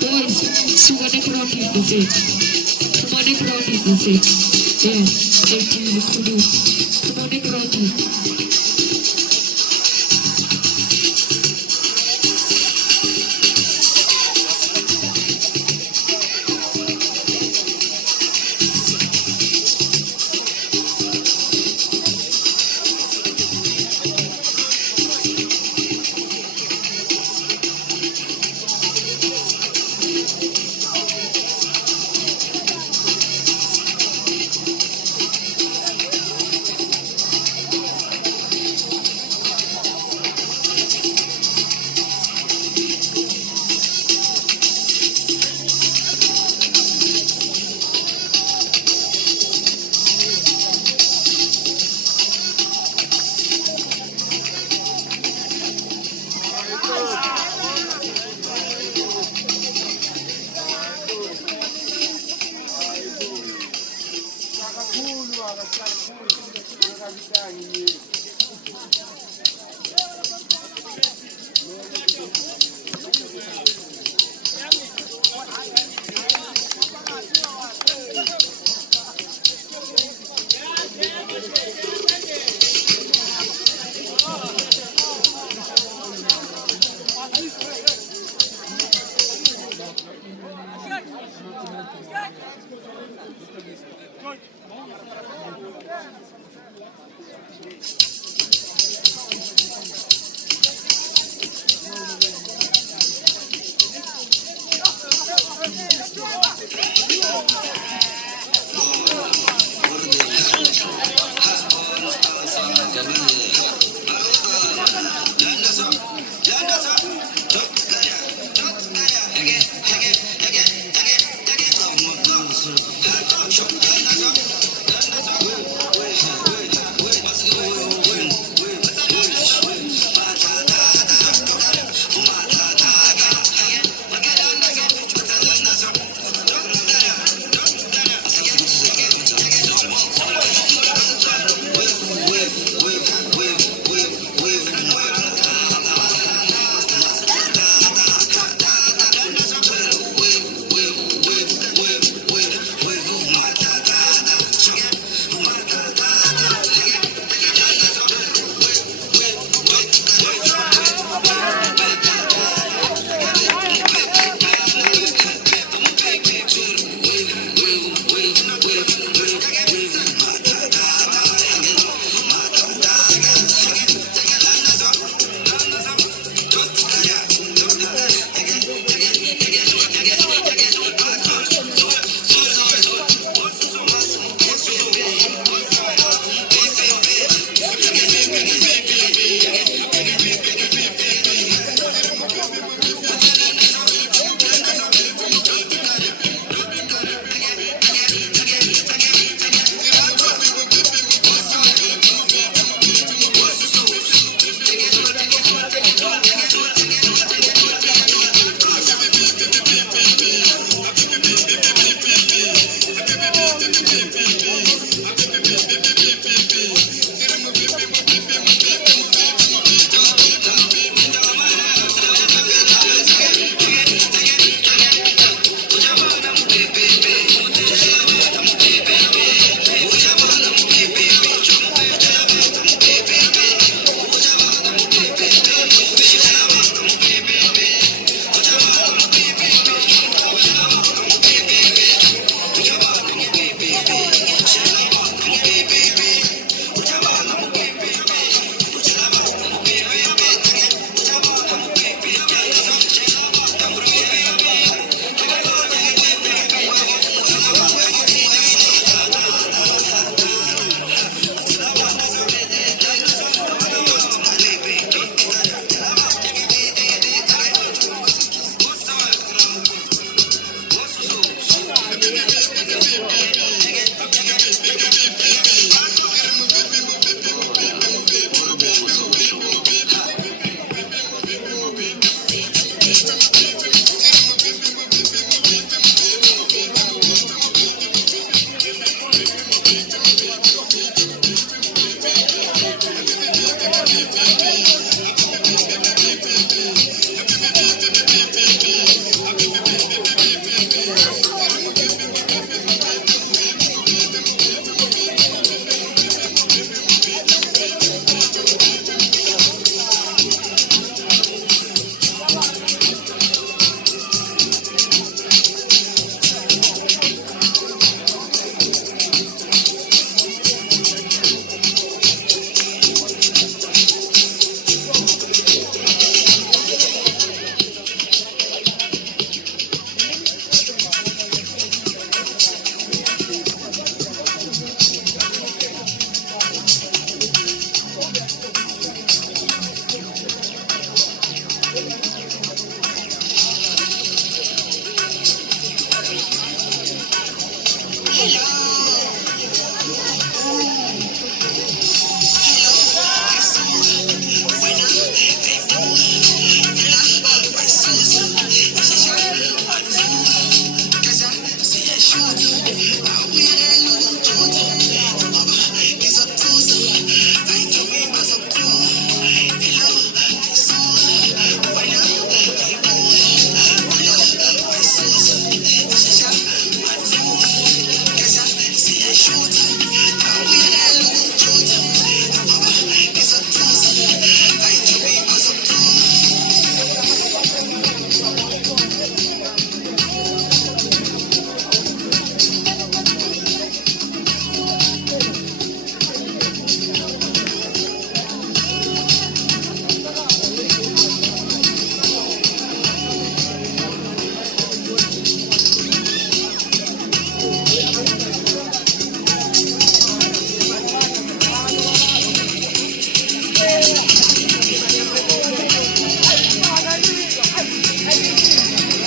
Boys, sumanik routing, Buffett. Pumanik routing, Buffett. Yeah, 18, kudu. Pumanik routing.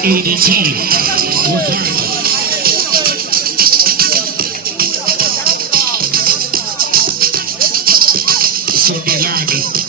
ADT was right. Sondelani.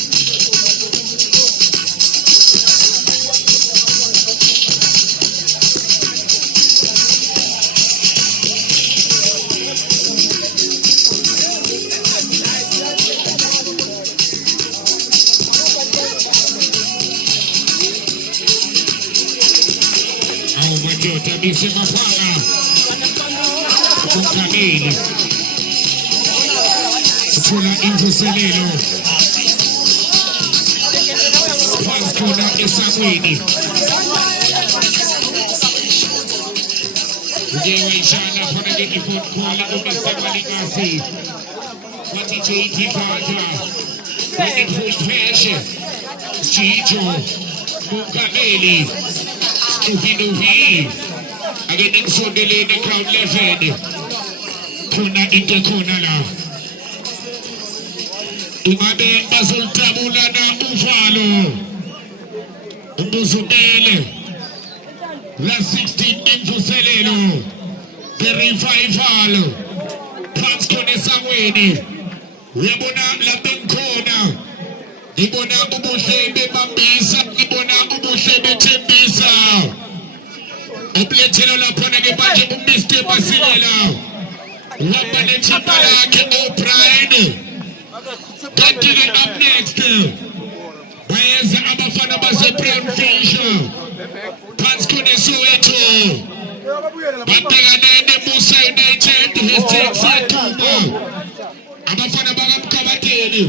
Tabisi Mapanga Kunkamili Tuna Imvuselelo Paskuna Isangwini Ujewa inshallah Panagini Kuala Umistamani Kasi Watiti Kaja Wani Pushpeshe Chicho Kunkamili Nuhi Again Sondele the crowd left Kuna into Kuna la Umade Bazul Tabula na Ufalo Umbuzumele Last 16 into Seleno The revival Transkone Sangweni Rebona Labenkona Ibona Ubushebe Bambisa Ibona Ubushebe Tembisa Obletelo la pona ke baje bu Mr. Basilela Wapane chipala ke o pride Continue up next Bayeza abafana base brown fish Transkone Soweto Batega nende Musa United Hashtag Satumba Abafana bagamkabateli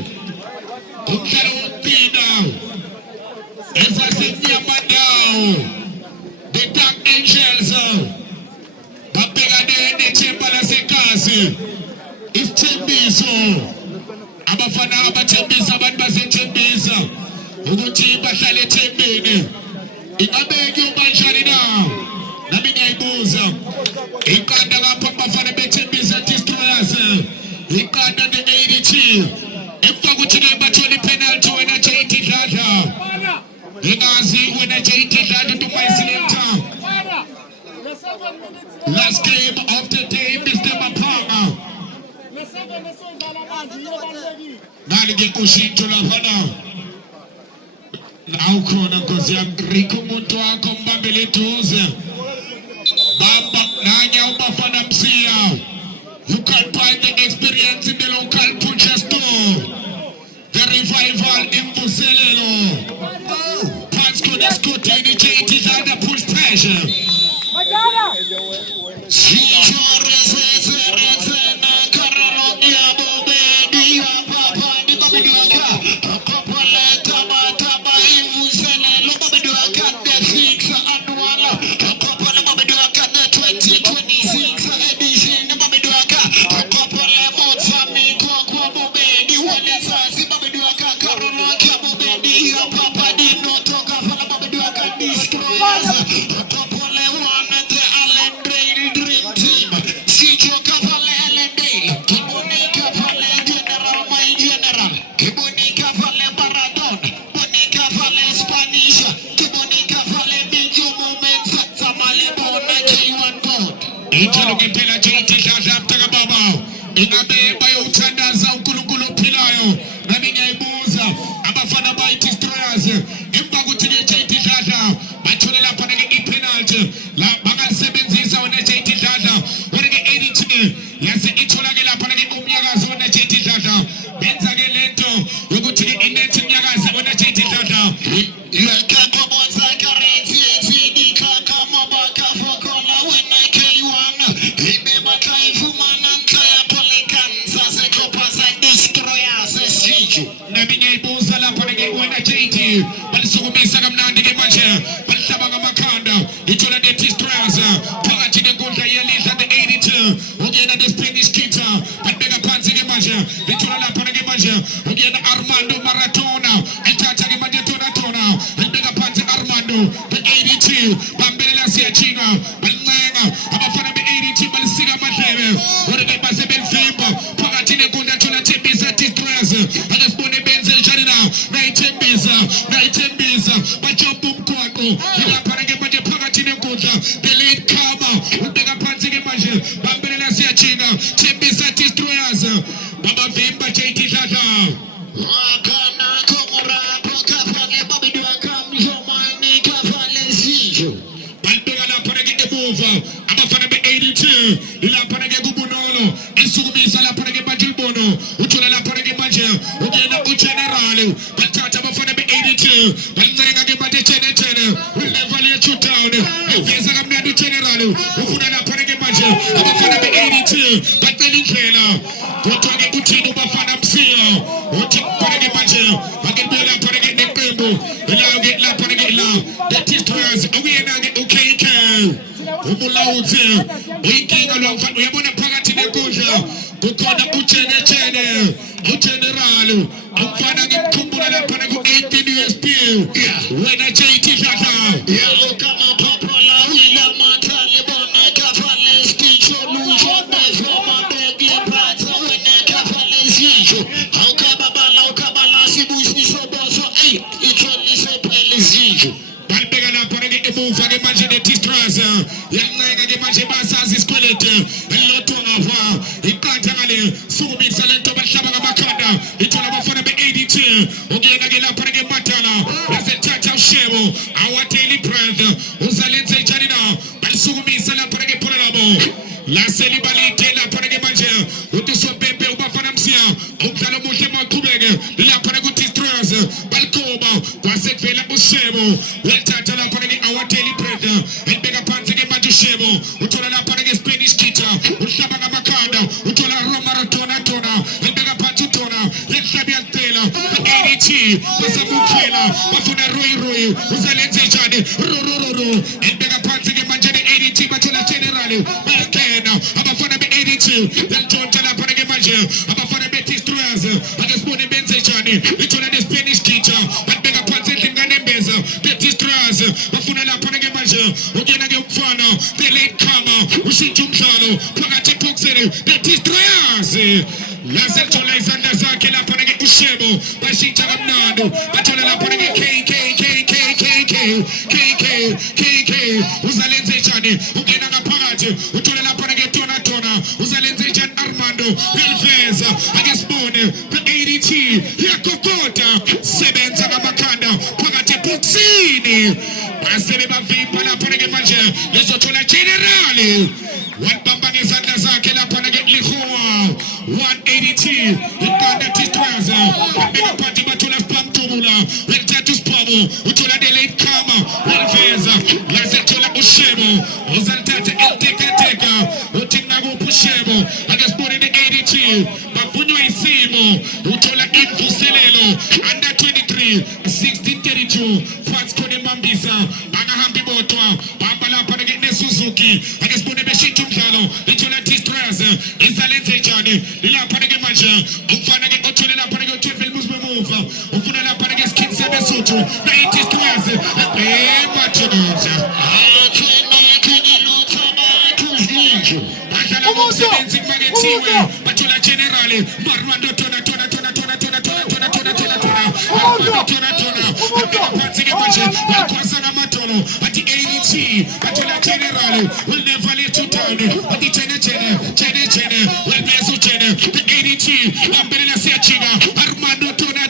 Umtala umpina Esa sinya bandao The Dark Angels Bapega de Chembala Sekasi If Chembiso Abafana Abachembisa Banbase Chembisa Uguchi Bashale Chembini Ikabegi Ubanjarina Nabina Ibuza Ikanda Bafana Bechembisa Destroyers Ikanda de ADT Ifaguchi Bacholi penalty when I change it later Ingazi when I change it later to my selector Last game of the day, Mr. Mapanga. Naligi kushinto la pana. Naukona kozi ya Riku Muntu wako mbambele tuuze. Bamba nanya ubafana msia. You can find the experience in the local butcher store. The revival in Buselelo. Pasco the scooter, it is under push pressure. Utola the destroyers. Pagati the gold yellis and the 82. Again the Spanish kita. But mega panzi gemaja. Utola la pana gemaja. Again Armando Maratona. And Tata gemaja tona tona. And mega panzi Armando. The 82. Bambela Siachina. Balanga. Abafana the 82. Balsiga Mateve. What are they Basabel Fimba? Pagati the gold Tola Tibisa destroyers. And the Spone Benzel Janina. Night Bisa. But your boom quaco. The Paragamaja Pagati the gold. The late Kama. Mega panzi gemaja. Bambela Siachina. Tibisa destroyers. Baba Vimba Jati Tata. Wakana komora pokafanye babidu akam yomani kafale zijo. Bandega la parege de move. Abafana be 82. La parege gubunolo. Isugumisa la parege bajibono. Uchola la parege baje. Ugena ugenerale. Batata abafana be 82. Bandega ge baje chene. Will never let you down. Vesa gamna du generale. Ufuna la parege baje. Abafana be 82. Bateli kela. Kotoge utino bafana msia. Uti parege baje. Agebela parege de pembo. Ila ge la parege la. The destroyers. Ugena ge okay. Umulauze. Uikinga lo mfano. Uyabona pagati de kuja. Kukona uchene. Ugenerale. Umfana ge kumbula la parege 18 USP. When I JT Shata. Yellow kama popola wila matale bona kafale sticho lujo bezoma begi pata wene kafale zijo. Haukabala sibushi soboso ichoni sepele zijo. Bandega la parege de move. Imagine the destroyers. Yang ge maje basa squelette. Lotonga va. Ikantangale. Sugumi salento bashaba makanda. Itola bafana be 82. Ogena ge la parege matala. That's a touch of Shebo. Our daily bread. Uzalenze janina. Sugumi sala parege polabo. La celibalite la parege maje. Utuso bebe ubafana msia. Umtalo mutema kubege. La parege destroyers. Balkoma. Kwasek vela Shebo. Well tata la parege our daily bread. And bega panzige maju Shebo. Utola la parege Spanish kita. Ushabaga makanda. Utola Roma tona. And bega panzu tona. Let's have your tailor. 80. Wasamukela. Wafuna roi. Uzalenze jade. Ro. And bega panzige manjade 80. Batola generale. Belkena. Abafana be 82. Then tonta la parege maje. Abafana be destroyers. Agaspone benze jade. Utola the Spanish kita. And bega panzige nganembeza. The destroyers. Wafuna la parege maje. Ogena ge mfana. The late Kama. Ushinjumshalo. Pagati Poxere. The destroyers. Lazel tola izanda zake la parege Ushebo. Bashita gamnado. Batola la parege KK. Uzalenze jani. Ugena nga pagati. Utola la parege tona. Uzalenze jan Armando. Elveza. Agaspone. The 80. Yakokota. Sebenza gamakanda. Pagati Puxini. Basele bavimba la parege maje. Lezo tola generali. One bambang izanda zake la parege Lihua. 180. Uganda Titwaza. Mega party batula spam tumula. Welta to spamo. Utola de late Kama. Elveza. Lazetola Ushebo. Uzantata Teka. Utingago Pushebo. Agaspone the 82. Bafunyo Isimo. Utola Infuselelo. Under 23. 1632. Fats Kone Mambisa. Banahambi Botwa. Bambala Panagene Suzuki. Agaspone Beshitum Jalo. Utola Destroyers. Isalenze Jani. Lila Panage Maja. Umfanage Utola La Panage Tefel Musbe Mova. Ufuna La Panage Skin Sebe Soto. Na Destroyers. Batula generale, Marmando tona. At the 80, Batula generale, will never let you down. At the Chene, will be so Chene, the 80, Ambela Siachina, Armando tona,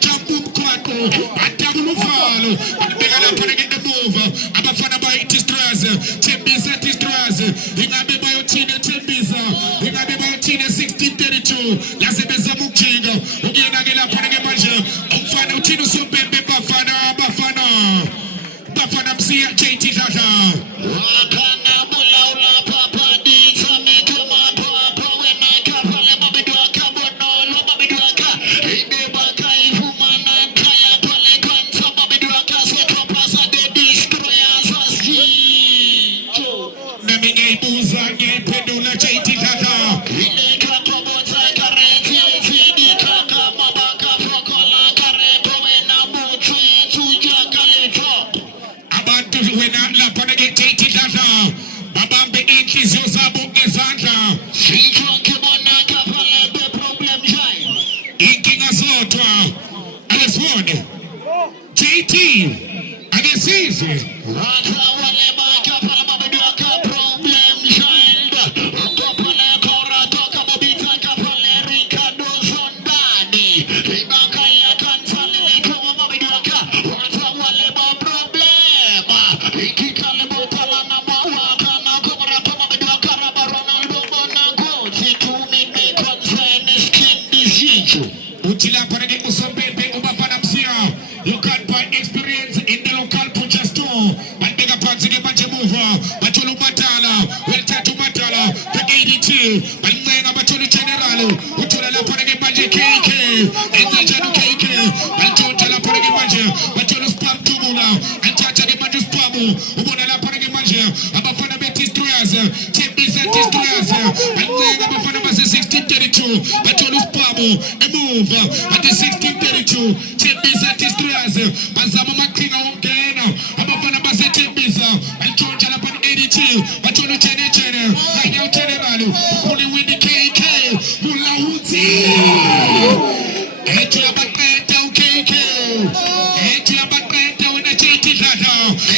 Jambum Quaco, Atamu Falo, and Begala Panagate the move, Abafana by Tistras, Timbisa Tistras, Ingabe Biotina Timbisa, Ingabe Biotina 1632, Lasebeza Mukinga, Ugianagela Panagamaja, Umfana Utino Subebe Bafana Msia JT Tata. Wakana bulaula papa di samito mapapa wena kapale mabidua kabono mabidua ka inde baka ifumana kaya pale kansa mabidua ka seto pasa de destroyers asji Akona minye ibuza nye pendula chaiti tata. Abantu wena lapana ke chaiti tata. Babambe inki zozabu ngezandla. Inki ngazotwa. Alefone. JT. Agesizi. You can buy experience in the local butcher store. And bigger parts of the bunch of mover. Batulu Matala, well tattoo Matala, the 82, and then a Batulu General, Utula Lapanagi Baji KK, and the Janu KK, and Jotala Panagi Baji, Batulu Spam Tumula, and Tachagi Baji Spamu, Umuna Lapanagi Baji, Abafana Betis Trias, Timbis and Tistrias, and then Abafana Basi 1632, Batulu Spamu, a move at the 1632, Timbis and Tistrias, Bazama Makinga Wongena, Abafana Basi Timbis, and Georgia Lapan 82, Batulu Chene Chene, and now General, only with the KK, Mula Uzi, Etia Baketa, KK, Etia Baketa, with the JT Tata,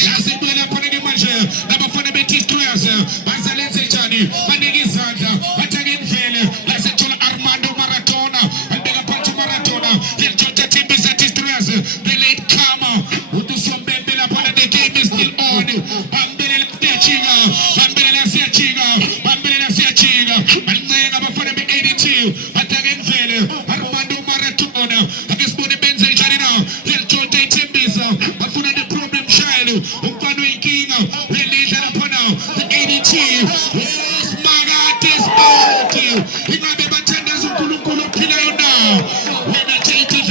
Lasin Bella Panagi Maja, Abafana Betis Trias, Bazalense Chani, Panagi Santa, Batagin Fele, Lasetula Armando Maratona, and Bella Pancho Maratona, and Georgia Timbis and Tistrias, the late Kama, who do some Bella Pana, the game is still on, Bambele Chiga, Bambele Chiga, Bambele Chiga, and then Abafana 82, Batagin Fele, Armando Maratona, and this body Benzel Janina, and Georgia Timbis, Bafuna the problem child, Upano King, release Apana, the 82, yes, Magatis Party, he might be Batanda Zukulu Pinayona, when I take it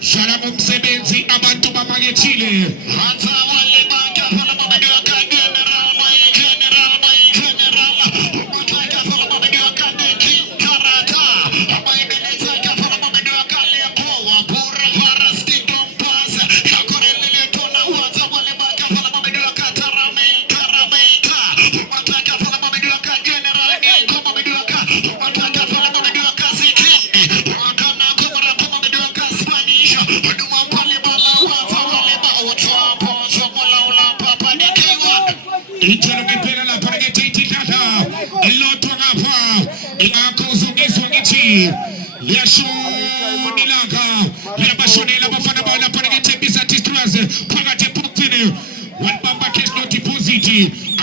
Shalamum Sebenzi, Abantu Mamage Chile.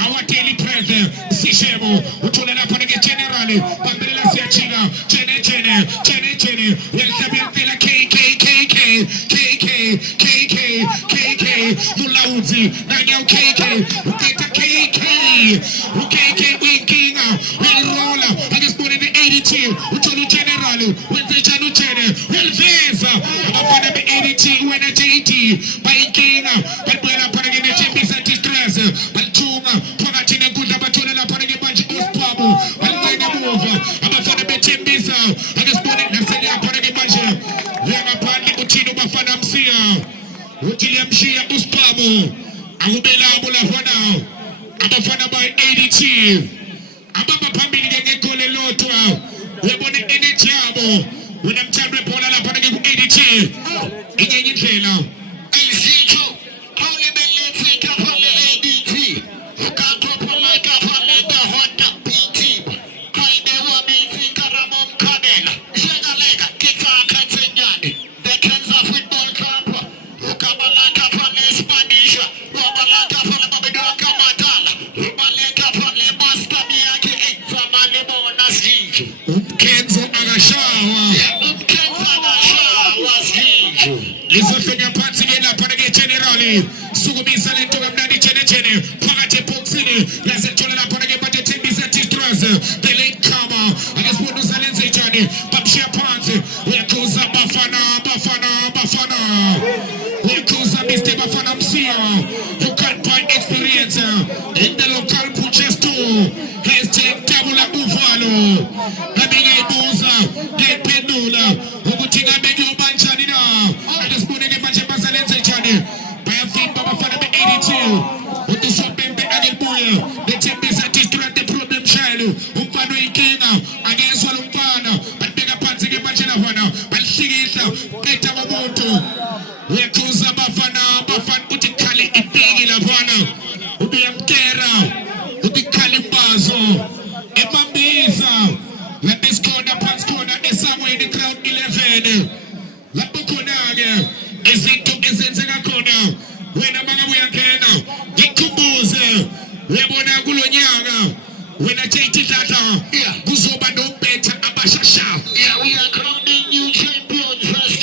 Our daily prayer, Sishemo, Utulana Panage Generali, Bambela Siachina, Chene, Welcome Villa KK, Mulauzi, Nanyam KK, Uketa KK, Winking, Well Roller, I just put in the 82, Utulu Generali, when the Janu Chene, Well Vesa, I'm 82, when a JT, by King, but when I'm putting in the Chimbis and Distress, but Chunga, Pagachina Kuta Batula Panagi Bunch of Pabu, and then I'm over, I'm a fan of the Chimbis, I just put in the Selia Panagi Bunch, then I'm Pandi Utino Bafanam Sia, Utiliam Shia Uspamu, Abubela Bulafana, I'm a fan by 82, I'm a family Gangole Lotua, we're going to any job, when I'm telling you, Paula Panagi 82, in Taylor. Kenzo Agashawa. Lisofanya party gela panage generali. Sugumi salento gamnani chene. Pagate poxini. Lasentola la panage bate tembisa tistras. Bele kama. Agespono salense chani. Babshia party. Wekuza bafana. Bafana. Because of Mr. Bafana Msia, you can find experience in the local butcher store. Hashtag Tabula Buffalo. Naming Buza, Get Pendula, Ubutinga Bego Banchanina. I just put a bunch of Basalens and Chani. By a feed Bafana 82. With the Subembe Adelboya, the Tempest at the problem child, Umpano Ikena, against Walumpana, but bigger parts of the Bachelor, but Shigita, Ketamamoto. Wekuza Bafana utikali ipigi la bwana ubiyamkera utikali mbazo emambiza la discorda panscorda esamwe in the crowd 11 la bukonage ezinto ezenzeka khona wena mangabu yakena ngikubuze webona kulonyaka wena JT Tata kuzoba nobetha abashasha. We are crowning new champions first.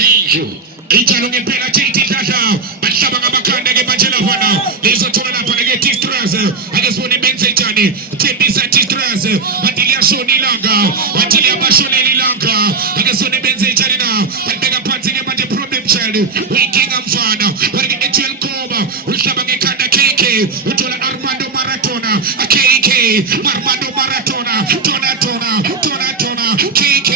Ijalo ngempela JT Tata bahlaba ngamakhanda ke manje lapha lezothola lapha ke T-Stress akesibone benze njani Thembisa T-Stress bathi liyashona ilanga bathi liyabashona ilanga akesibone benze njani na babeka phansi ke manje problem child winking mfana bari ke HL Koba uhlaba ngekhanda KK uthola Armando Maratona KK Armando Maratona tona KK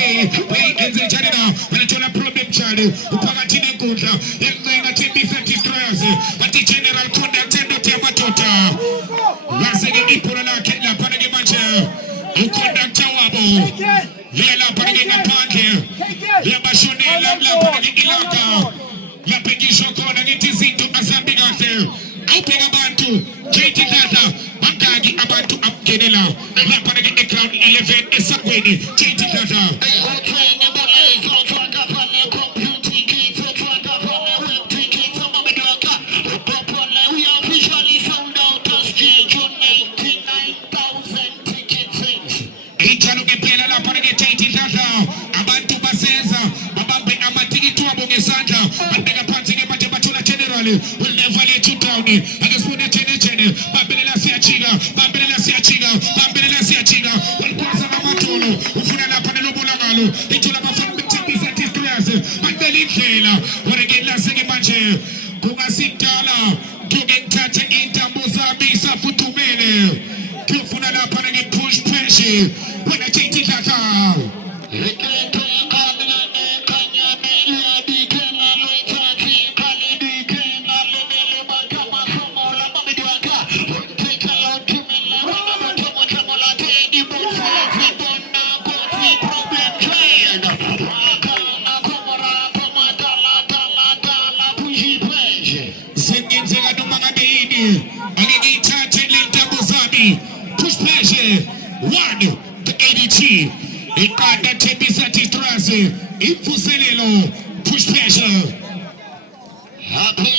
benze njani na bathola problem child uphakathi nekudla yencenga Thembisa T-Stress bathi general conduct endoti yamatota waseke iphola lakhe lapha ke manje uconductor wabo vela lapha ke ngaphandle yabashonela lapha ke ilaka lapha ngisho khona ngithi izinto asambi kahle awubheka abantu JT Tata bangaki abantu abungenela lapha ke ground 11 esakweni JT Tata will never let you down. I just put it in Babela Siachiga, will cross a matolo, Ufuna Panelobulagalo, into the Mafan at his class, and the Linkela, when again last second match, Kumasitala, Tugan Tata into Mozambique, Safutumene, Kufuna Panagin push pressure, when I take it at push pressure 1 to 80 ikanda Thembisa T-Stress ifuselelo push pressure happy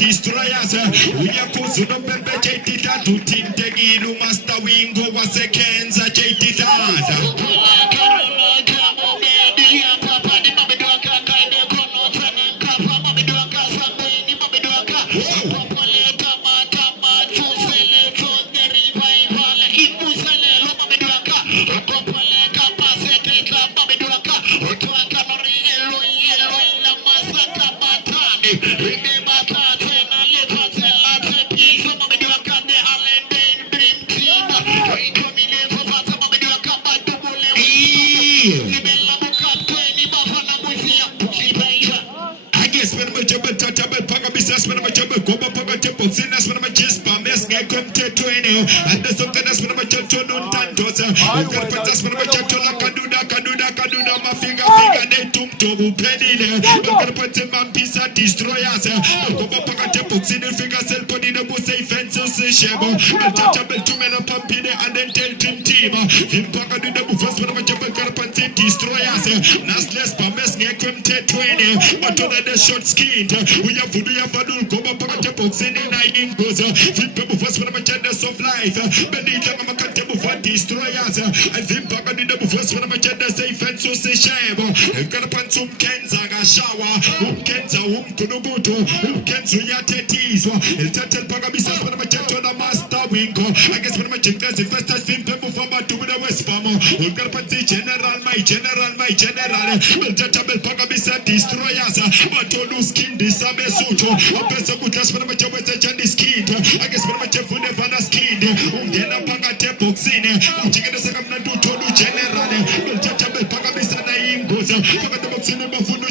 Destroyers, we are posing up a JT Tata, Tintegilu, Master Wingo, was a Kenza JT Tata. mtetweni andesokana spana machato nuntantosa ukarpata spana machato la kaduda mafiga figa netumtobu pedile ukarpata mampisa destroyers ukoba pakate boxing figa selponi na buse fences shebo mtacha beltumena pampine andentel team impaka duda bufas spana machato karpata destroyers nasles pames ngekwe mtetweni batona the short skinned uya vudu ya fadul koba pakate boxing na ingoza vipe bufas spana machato of life benita mama kate bufa destroyers impaka duda bufas spana machato safe and so se shebo karpata umkenza gashawa umkenza umkunubuto umkenza yatetizwa itatel pagabisa spana machato na master wingo I guess spana machato the first time simple bufamba to the west pamo karpata general my general itatel pagabisa destroyers batolu skin disabe suto apesa kutla spana machato chandi skin I guess spana machato never skin ungena pakate boxine uchikendesa kamna tutolu general itatel pagabisa na ingoza pakate boxine bafundo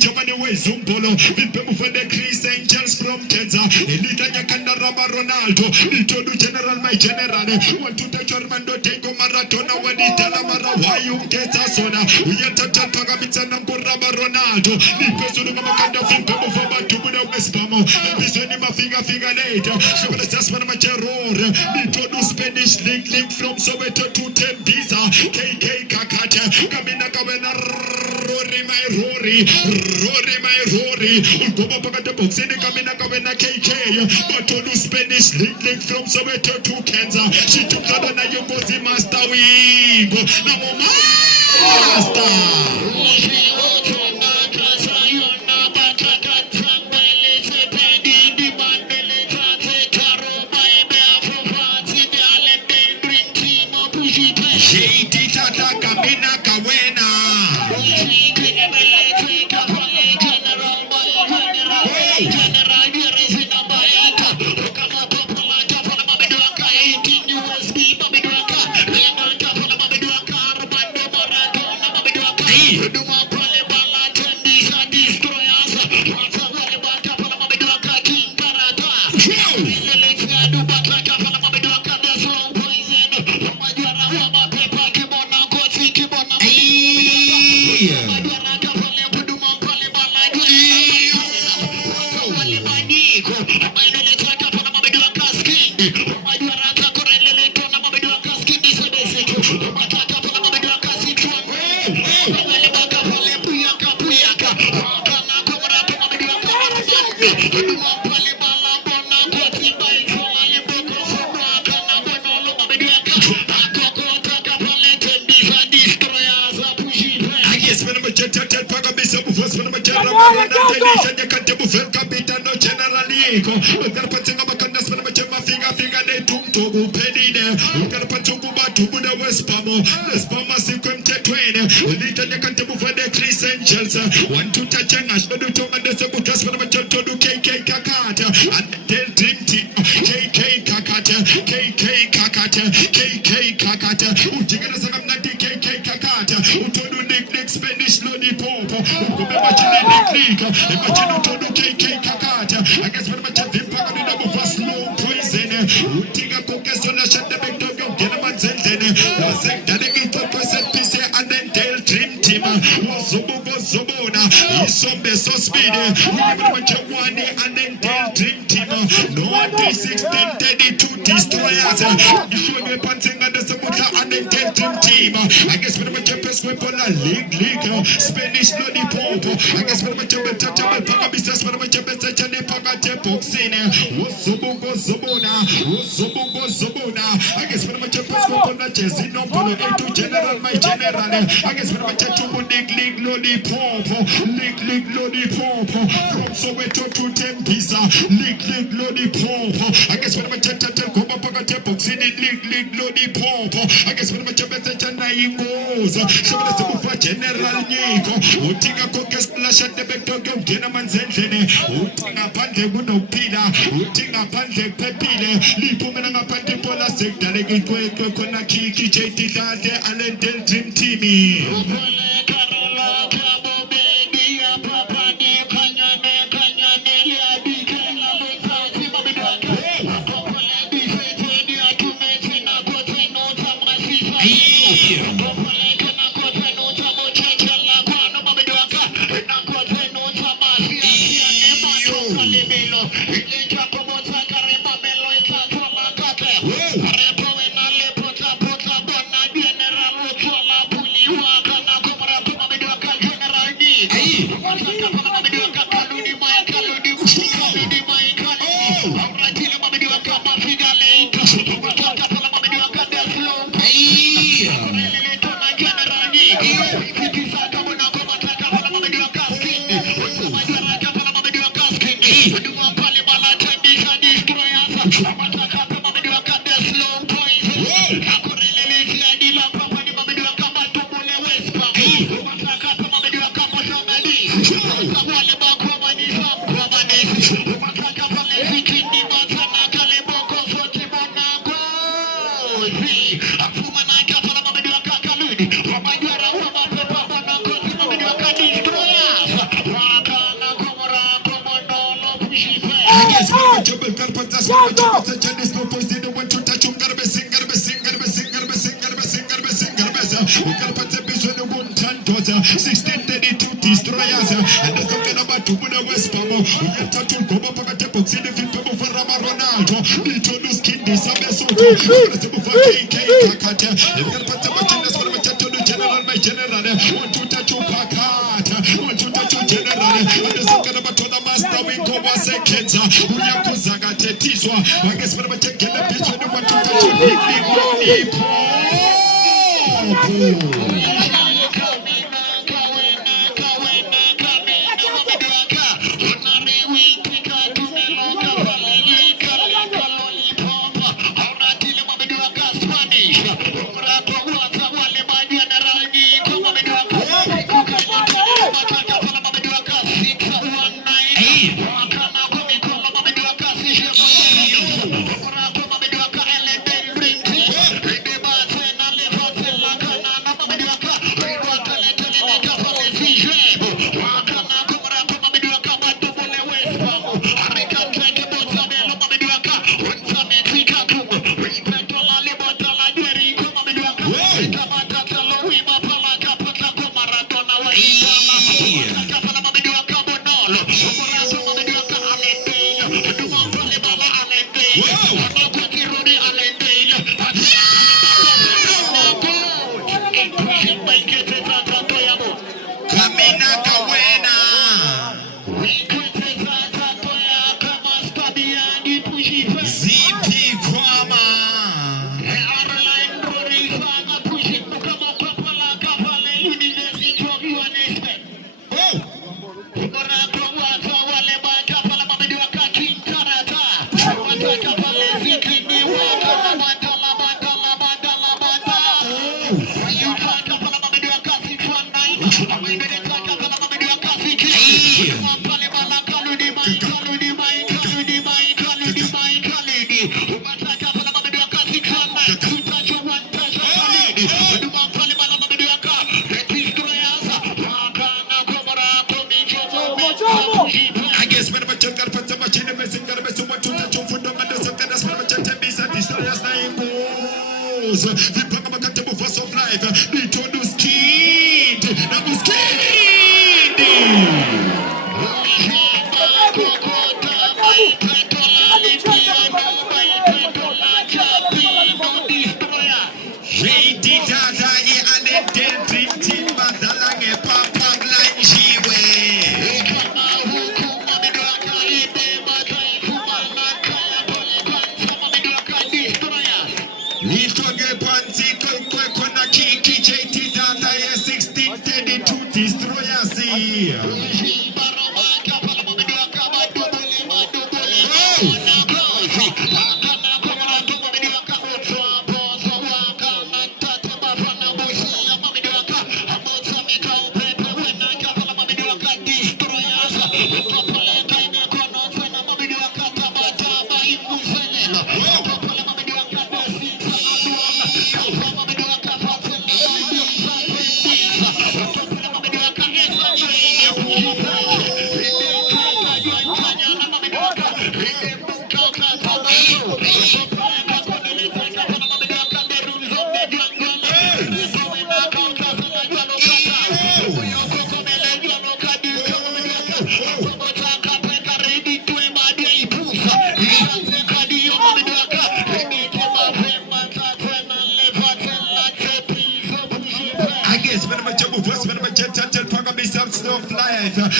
chamani wezumbolo vipebu for the Chris Angels from Kenza elita nyakanda raba Ronaldo itodu general my general want to take your mando tego maratona waditala mara wayu mkeza sona uyatata pagabisa na raba Ronaldo nipesu kama kanda vipebu for batubu na westpamo bisoni mafiga later shobala sasmana macherore itodu Spanish league from Soweto to Tembisa KK kakata kamina kawena Rory my Rory Ugoba pakate boxing kamina kawena KK batolu Spanish league from Soweto to Kenza she took that na yobozi master wingo na master want to touch and ash, but to man the sebu class for the machoto do KK kakata and del dream team KK kakata utigana sakam na KK kakata utodu nick Spanish lollipop ukubeba chile nick imagine utodu KK kakata I guess for the machoto vipaga ni double for slow poison utiga kokeso na shanda big dog gena manzeltene wasek dalegi to percent pc and then del dream team Zobona, Isombe so speedy, we never went to one day and then del dream team. No 136, then 32 destroyers. You show me punching under the Samuta and then del dream team. I guess we're going to press weapon a league, Spanish lollipop. I guess we're going to touch up a business for the best and the Pagate boxing. Zobona. I guess we're going to press weapon a Jesse no polo into general, my general. I guess we're going to league lollipop from Soweto to Tembisa league lollipop I guess when I'm chatting go back at boxing league lollipop I guess when I'm chatting na ingoes shobala sebufa general nyiko utinga koke splash at the back dog gena manzenzene utinga pande kuno pila utinga pande pepile lipumena ngapande pola sector lekwe kona kiki JT kade alendel dream team 1632 destroyers and the second number 2 with the West Palm. We get to go up on the box in the people for Ronaldo. We told us King this and the Soto. For KK Kakata. And the Patamas for the general by general. Want to touch your Kakata. Want to touch your general. And the second number to the master we go was a Kenza. We have to Zagate Tiswa. I guess when we take the pitch when we want to touch your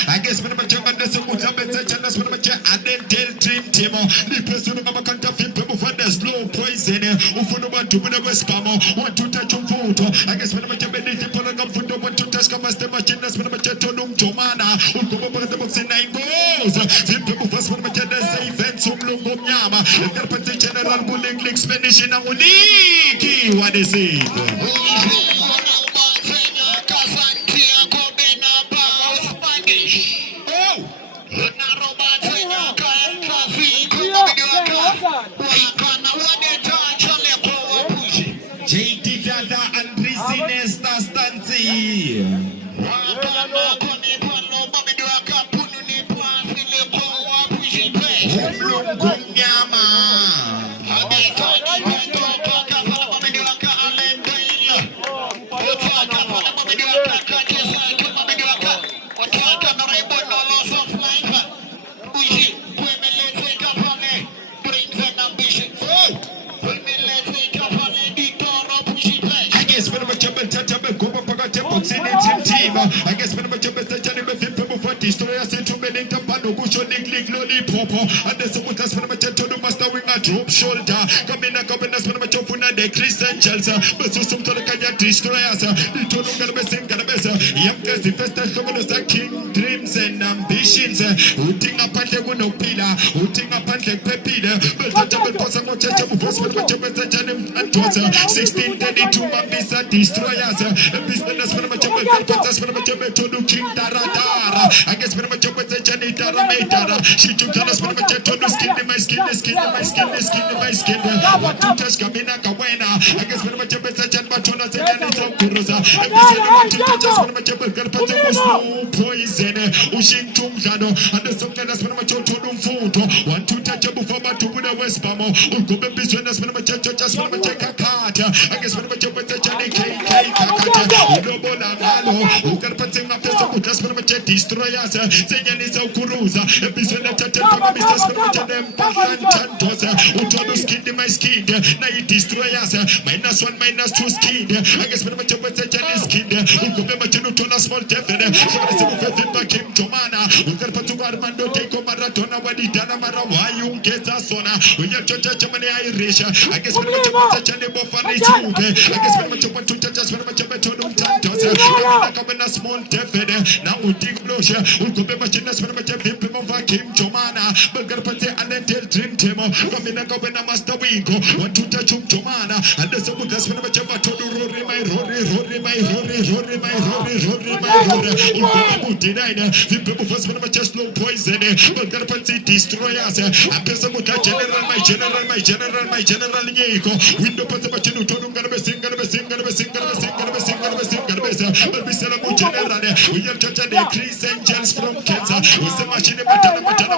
I guess when I'm a German, there's a good message, and that's when I'm a Adentel Dream Team. The person who come to fit people for the slow poison, who for no one to win a spam, want to touch your photo. I guess when I'm a German, people are going to want to touch come as the machine, that's when I'm a Chetonum Tomana, who come up with the box in 9 goals. Fit people first when I'm a Chetan safe and some Lumbo Yama. The Deputy General Bulling Links finish in a Uniki. What is it? JD Dada and Business Stanzi. I guess when I'm a jumper, destroy us into many Tapano, Busho, Nick, Lollipop, and there's a water when I'm a gentle master wing a drop shoulder. Come in a governess when I'm a chopuna, the Christian Chelsea, but so some Tolakaya destroy us. The total Galabes, young girls, the first time of king dreams and ambitions. Wooting up and the window pillar, wooting up and the pepida, but the double person of church of first when I'm a jumper, and 1632 Mambisa destroy us. And business when I'm a jumper, that's when I'm a jumper to do King Taradara. I guess when I'm a jumper, Janita Rametara. She took us when I'm a jumper to skin my skin, my skin, my skin. What to touch Kamina Kawena. I guess when I'm a jumper, Jan Batona, and Kuruza. And just when I'm a jumper, poison, Ushin Tumjano, and the song that's when I'm a jumper to photo. Want to touch a buffer to put a West Pamo. Go back between us when I'm a jumper, just when I'm a take a card. I guess when I'm a jumper, Johnny K. Who can put him up as a just when I'm a jet destroyers, saying it's a Kuruza, a business that Mr. Spanajan, Pantantosa, who told us skin my skin, now it destroyers, -1, -2 skin. I guess when I'm a jumper, Johnny skin, who could be much to a small definite, so I said, back him to Mana, who can put to Armando, take a maratona, when he done a mara, why you get a sona, when you're Germany Irish. I guess when I'm a jumper, Johnny Bofani, I guess when I'm a jumper to just when I'm a jumper to come in a small definite. Now we dig blows, who could be much in this when I'm a jumper of Kim Jomana, but Garpate and then tell Dream Timo, come in a go when a master wingo, want to touch Jomana, and there's a good as when I'm a jumper to Rory, my Rory, the people first when I'm just low poison, but Garpate destroy us. I guess I'm with general, my general, window put the machine to but we sell a good general. We are judging the Christian angels from Kansas. We say machine Christian angels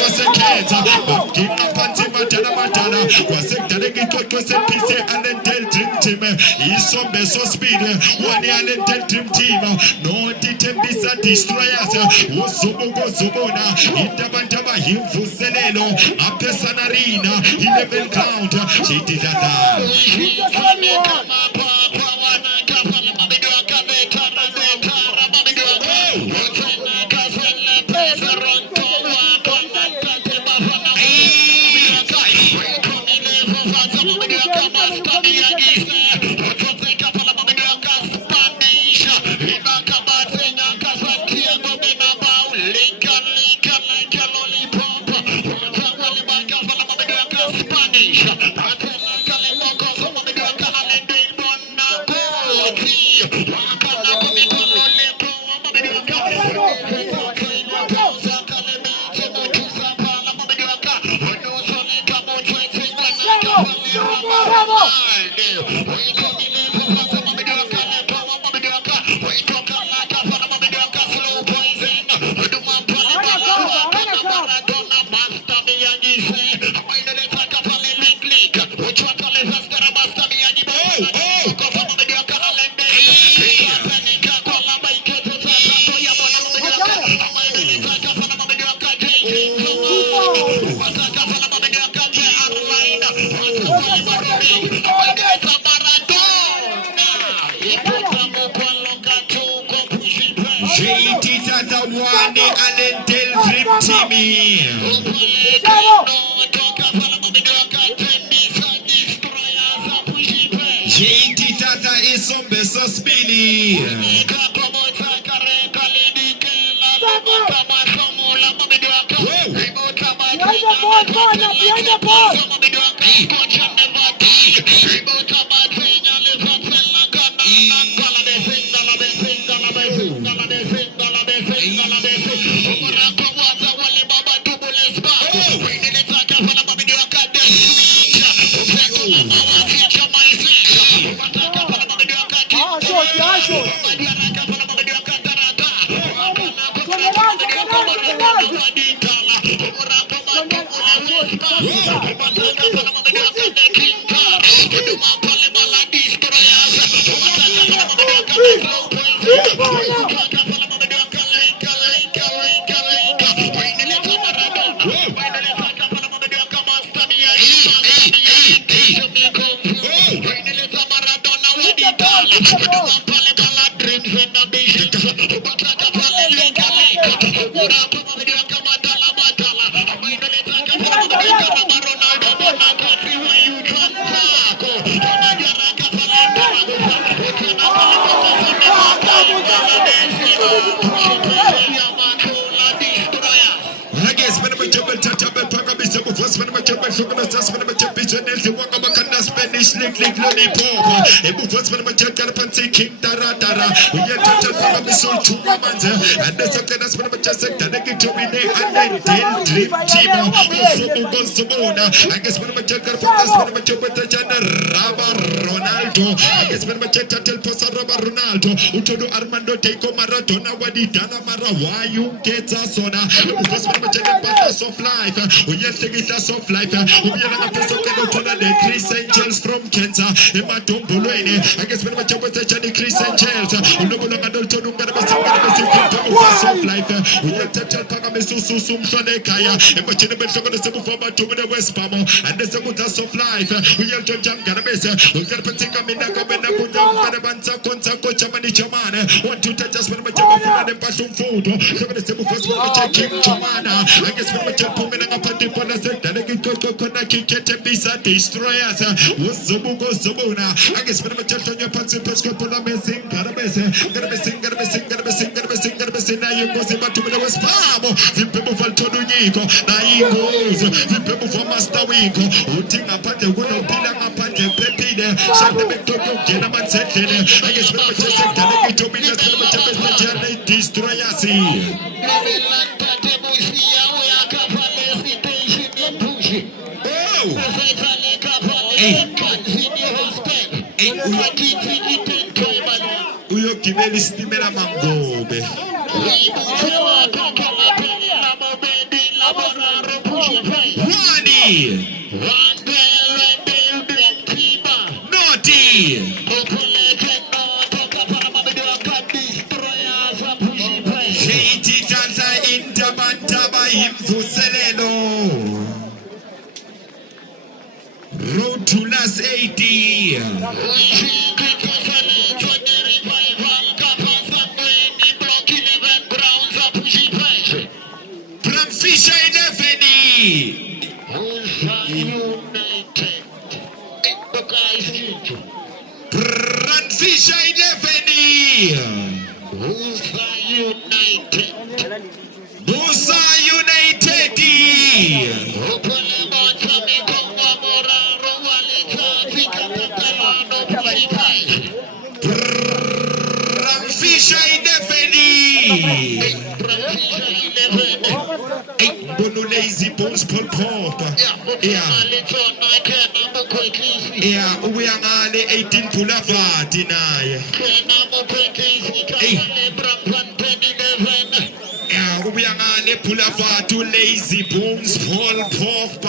was a Kansas. King of Panty Matana was a delegate was a piece and then tell Dream Team. He's so best so speed. 1 year and tell Dream Team. No Titembisa destroyers. Wosobo Zobona. Itabantaba him for Senelo. Apesanarina. 11 count. She did that. JT Tata Wane Alentel Dream Timmy. JT Tata Isombe Sospili. Armando Teiko Maratona Waditana Mara you get us on Paths of Life. We yet take it as of life. We are not the Chris Angels from Kenta. Emma Tomboloine. I guess when much of the Chris Angels. Paths of life. We yet touch Pagamesusum Shanekaya. Emma Chinabel former to the West Pamo. And the Samutas of life. We yet to Jam Ganabesa. We got Patica Minaka Benabanta Contaco Chamani Chamana. Want to touch us when much of the passion food. So the Samu first one to check Chamana. I guess when much of Pumina Pantipana said that I can go to Kikete Bisa destroyers. Was Zabugo Zabuna. I guess when much of your Pansi Pescopola missing, Garabessing, now you go to the West Palm. The people for Todunico, Naigos, the people for Master Wico, who think about the wood of Pila Pante Pepide, Shanabeko, Genaman Settle. I guess when much of the to be the destroyers. Uyo kibeli stimela mangobe. Naughty. JT Tata Intabantaba Imfuseleno. Road to last 80. From Fisher 11. From Fisher 11. Busa United. Fisher 11. Bono lazy bones per pop. Yeah, we are only 18 pulava deny. Yeah, we are only pulava to lazy bones Paul Pop.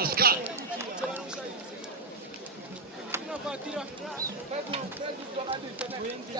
Askari Wengi.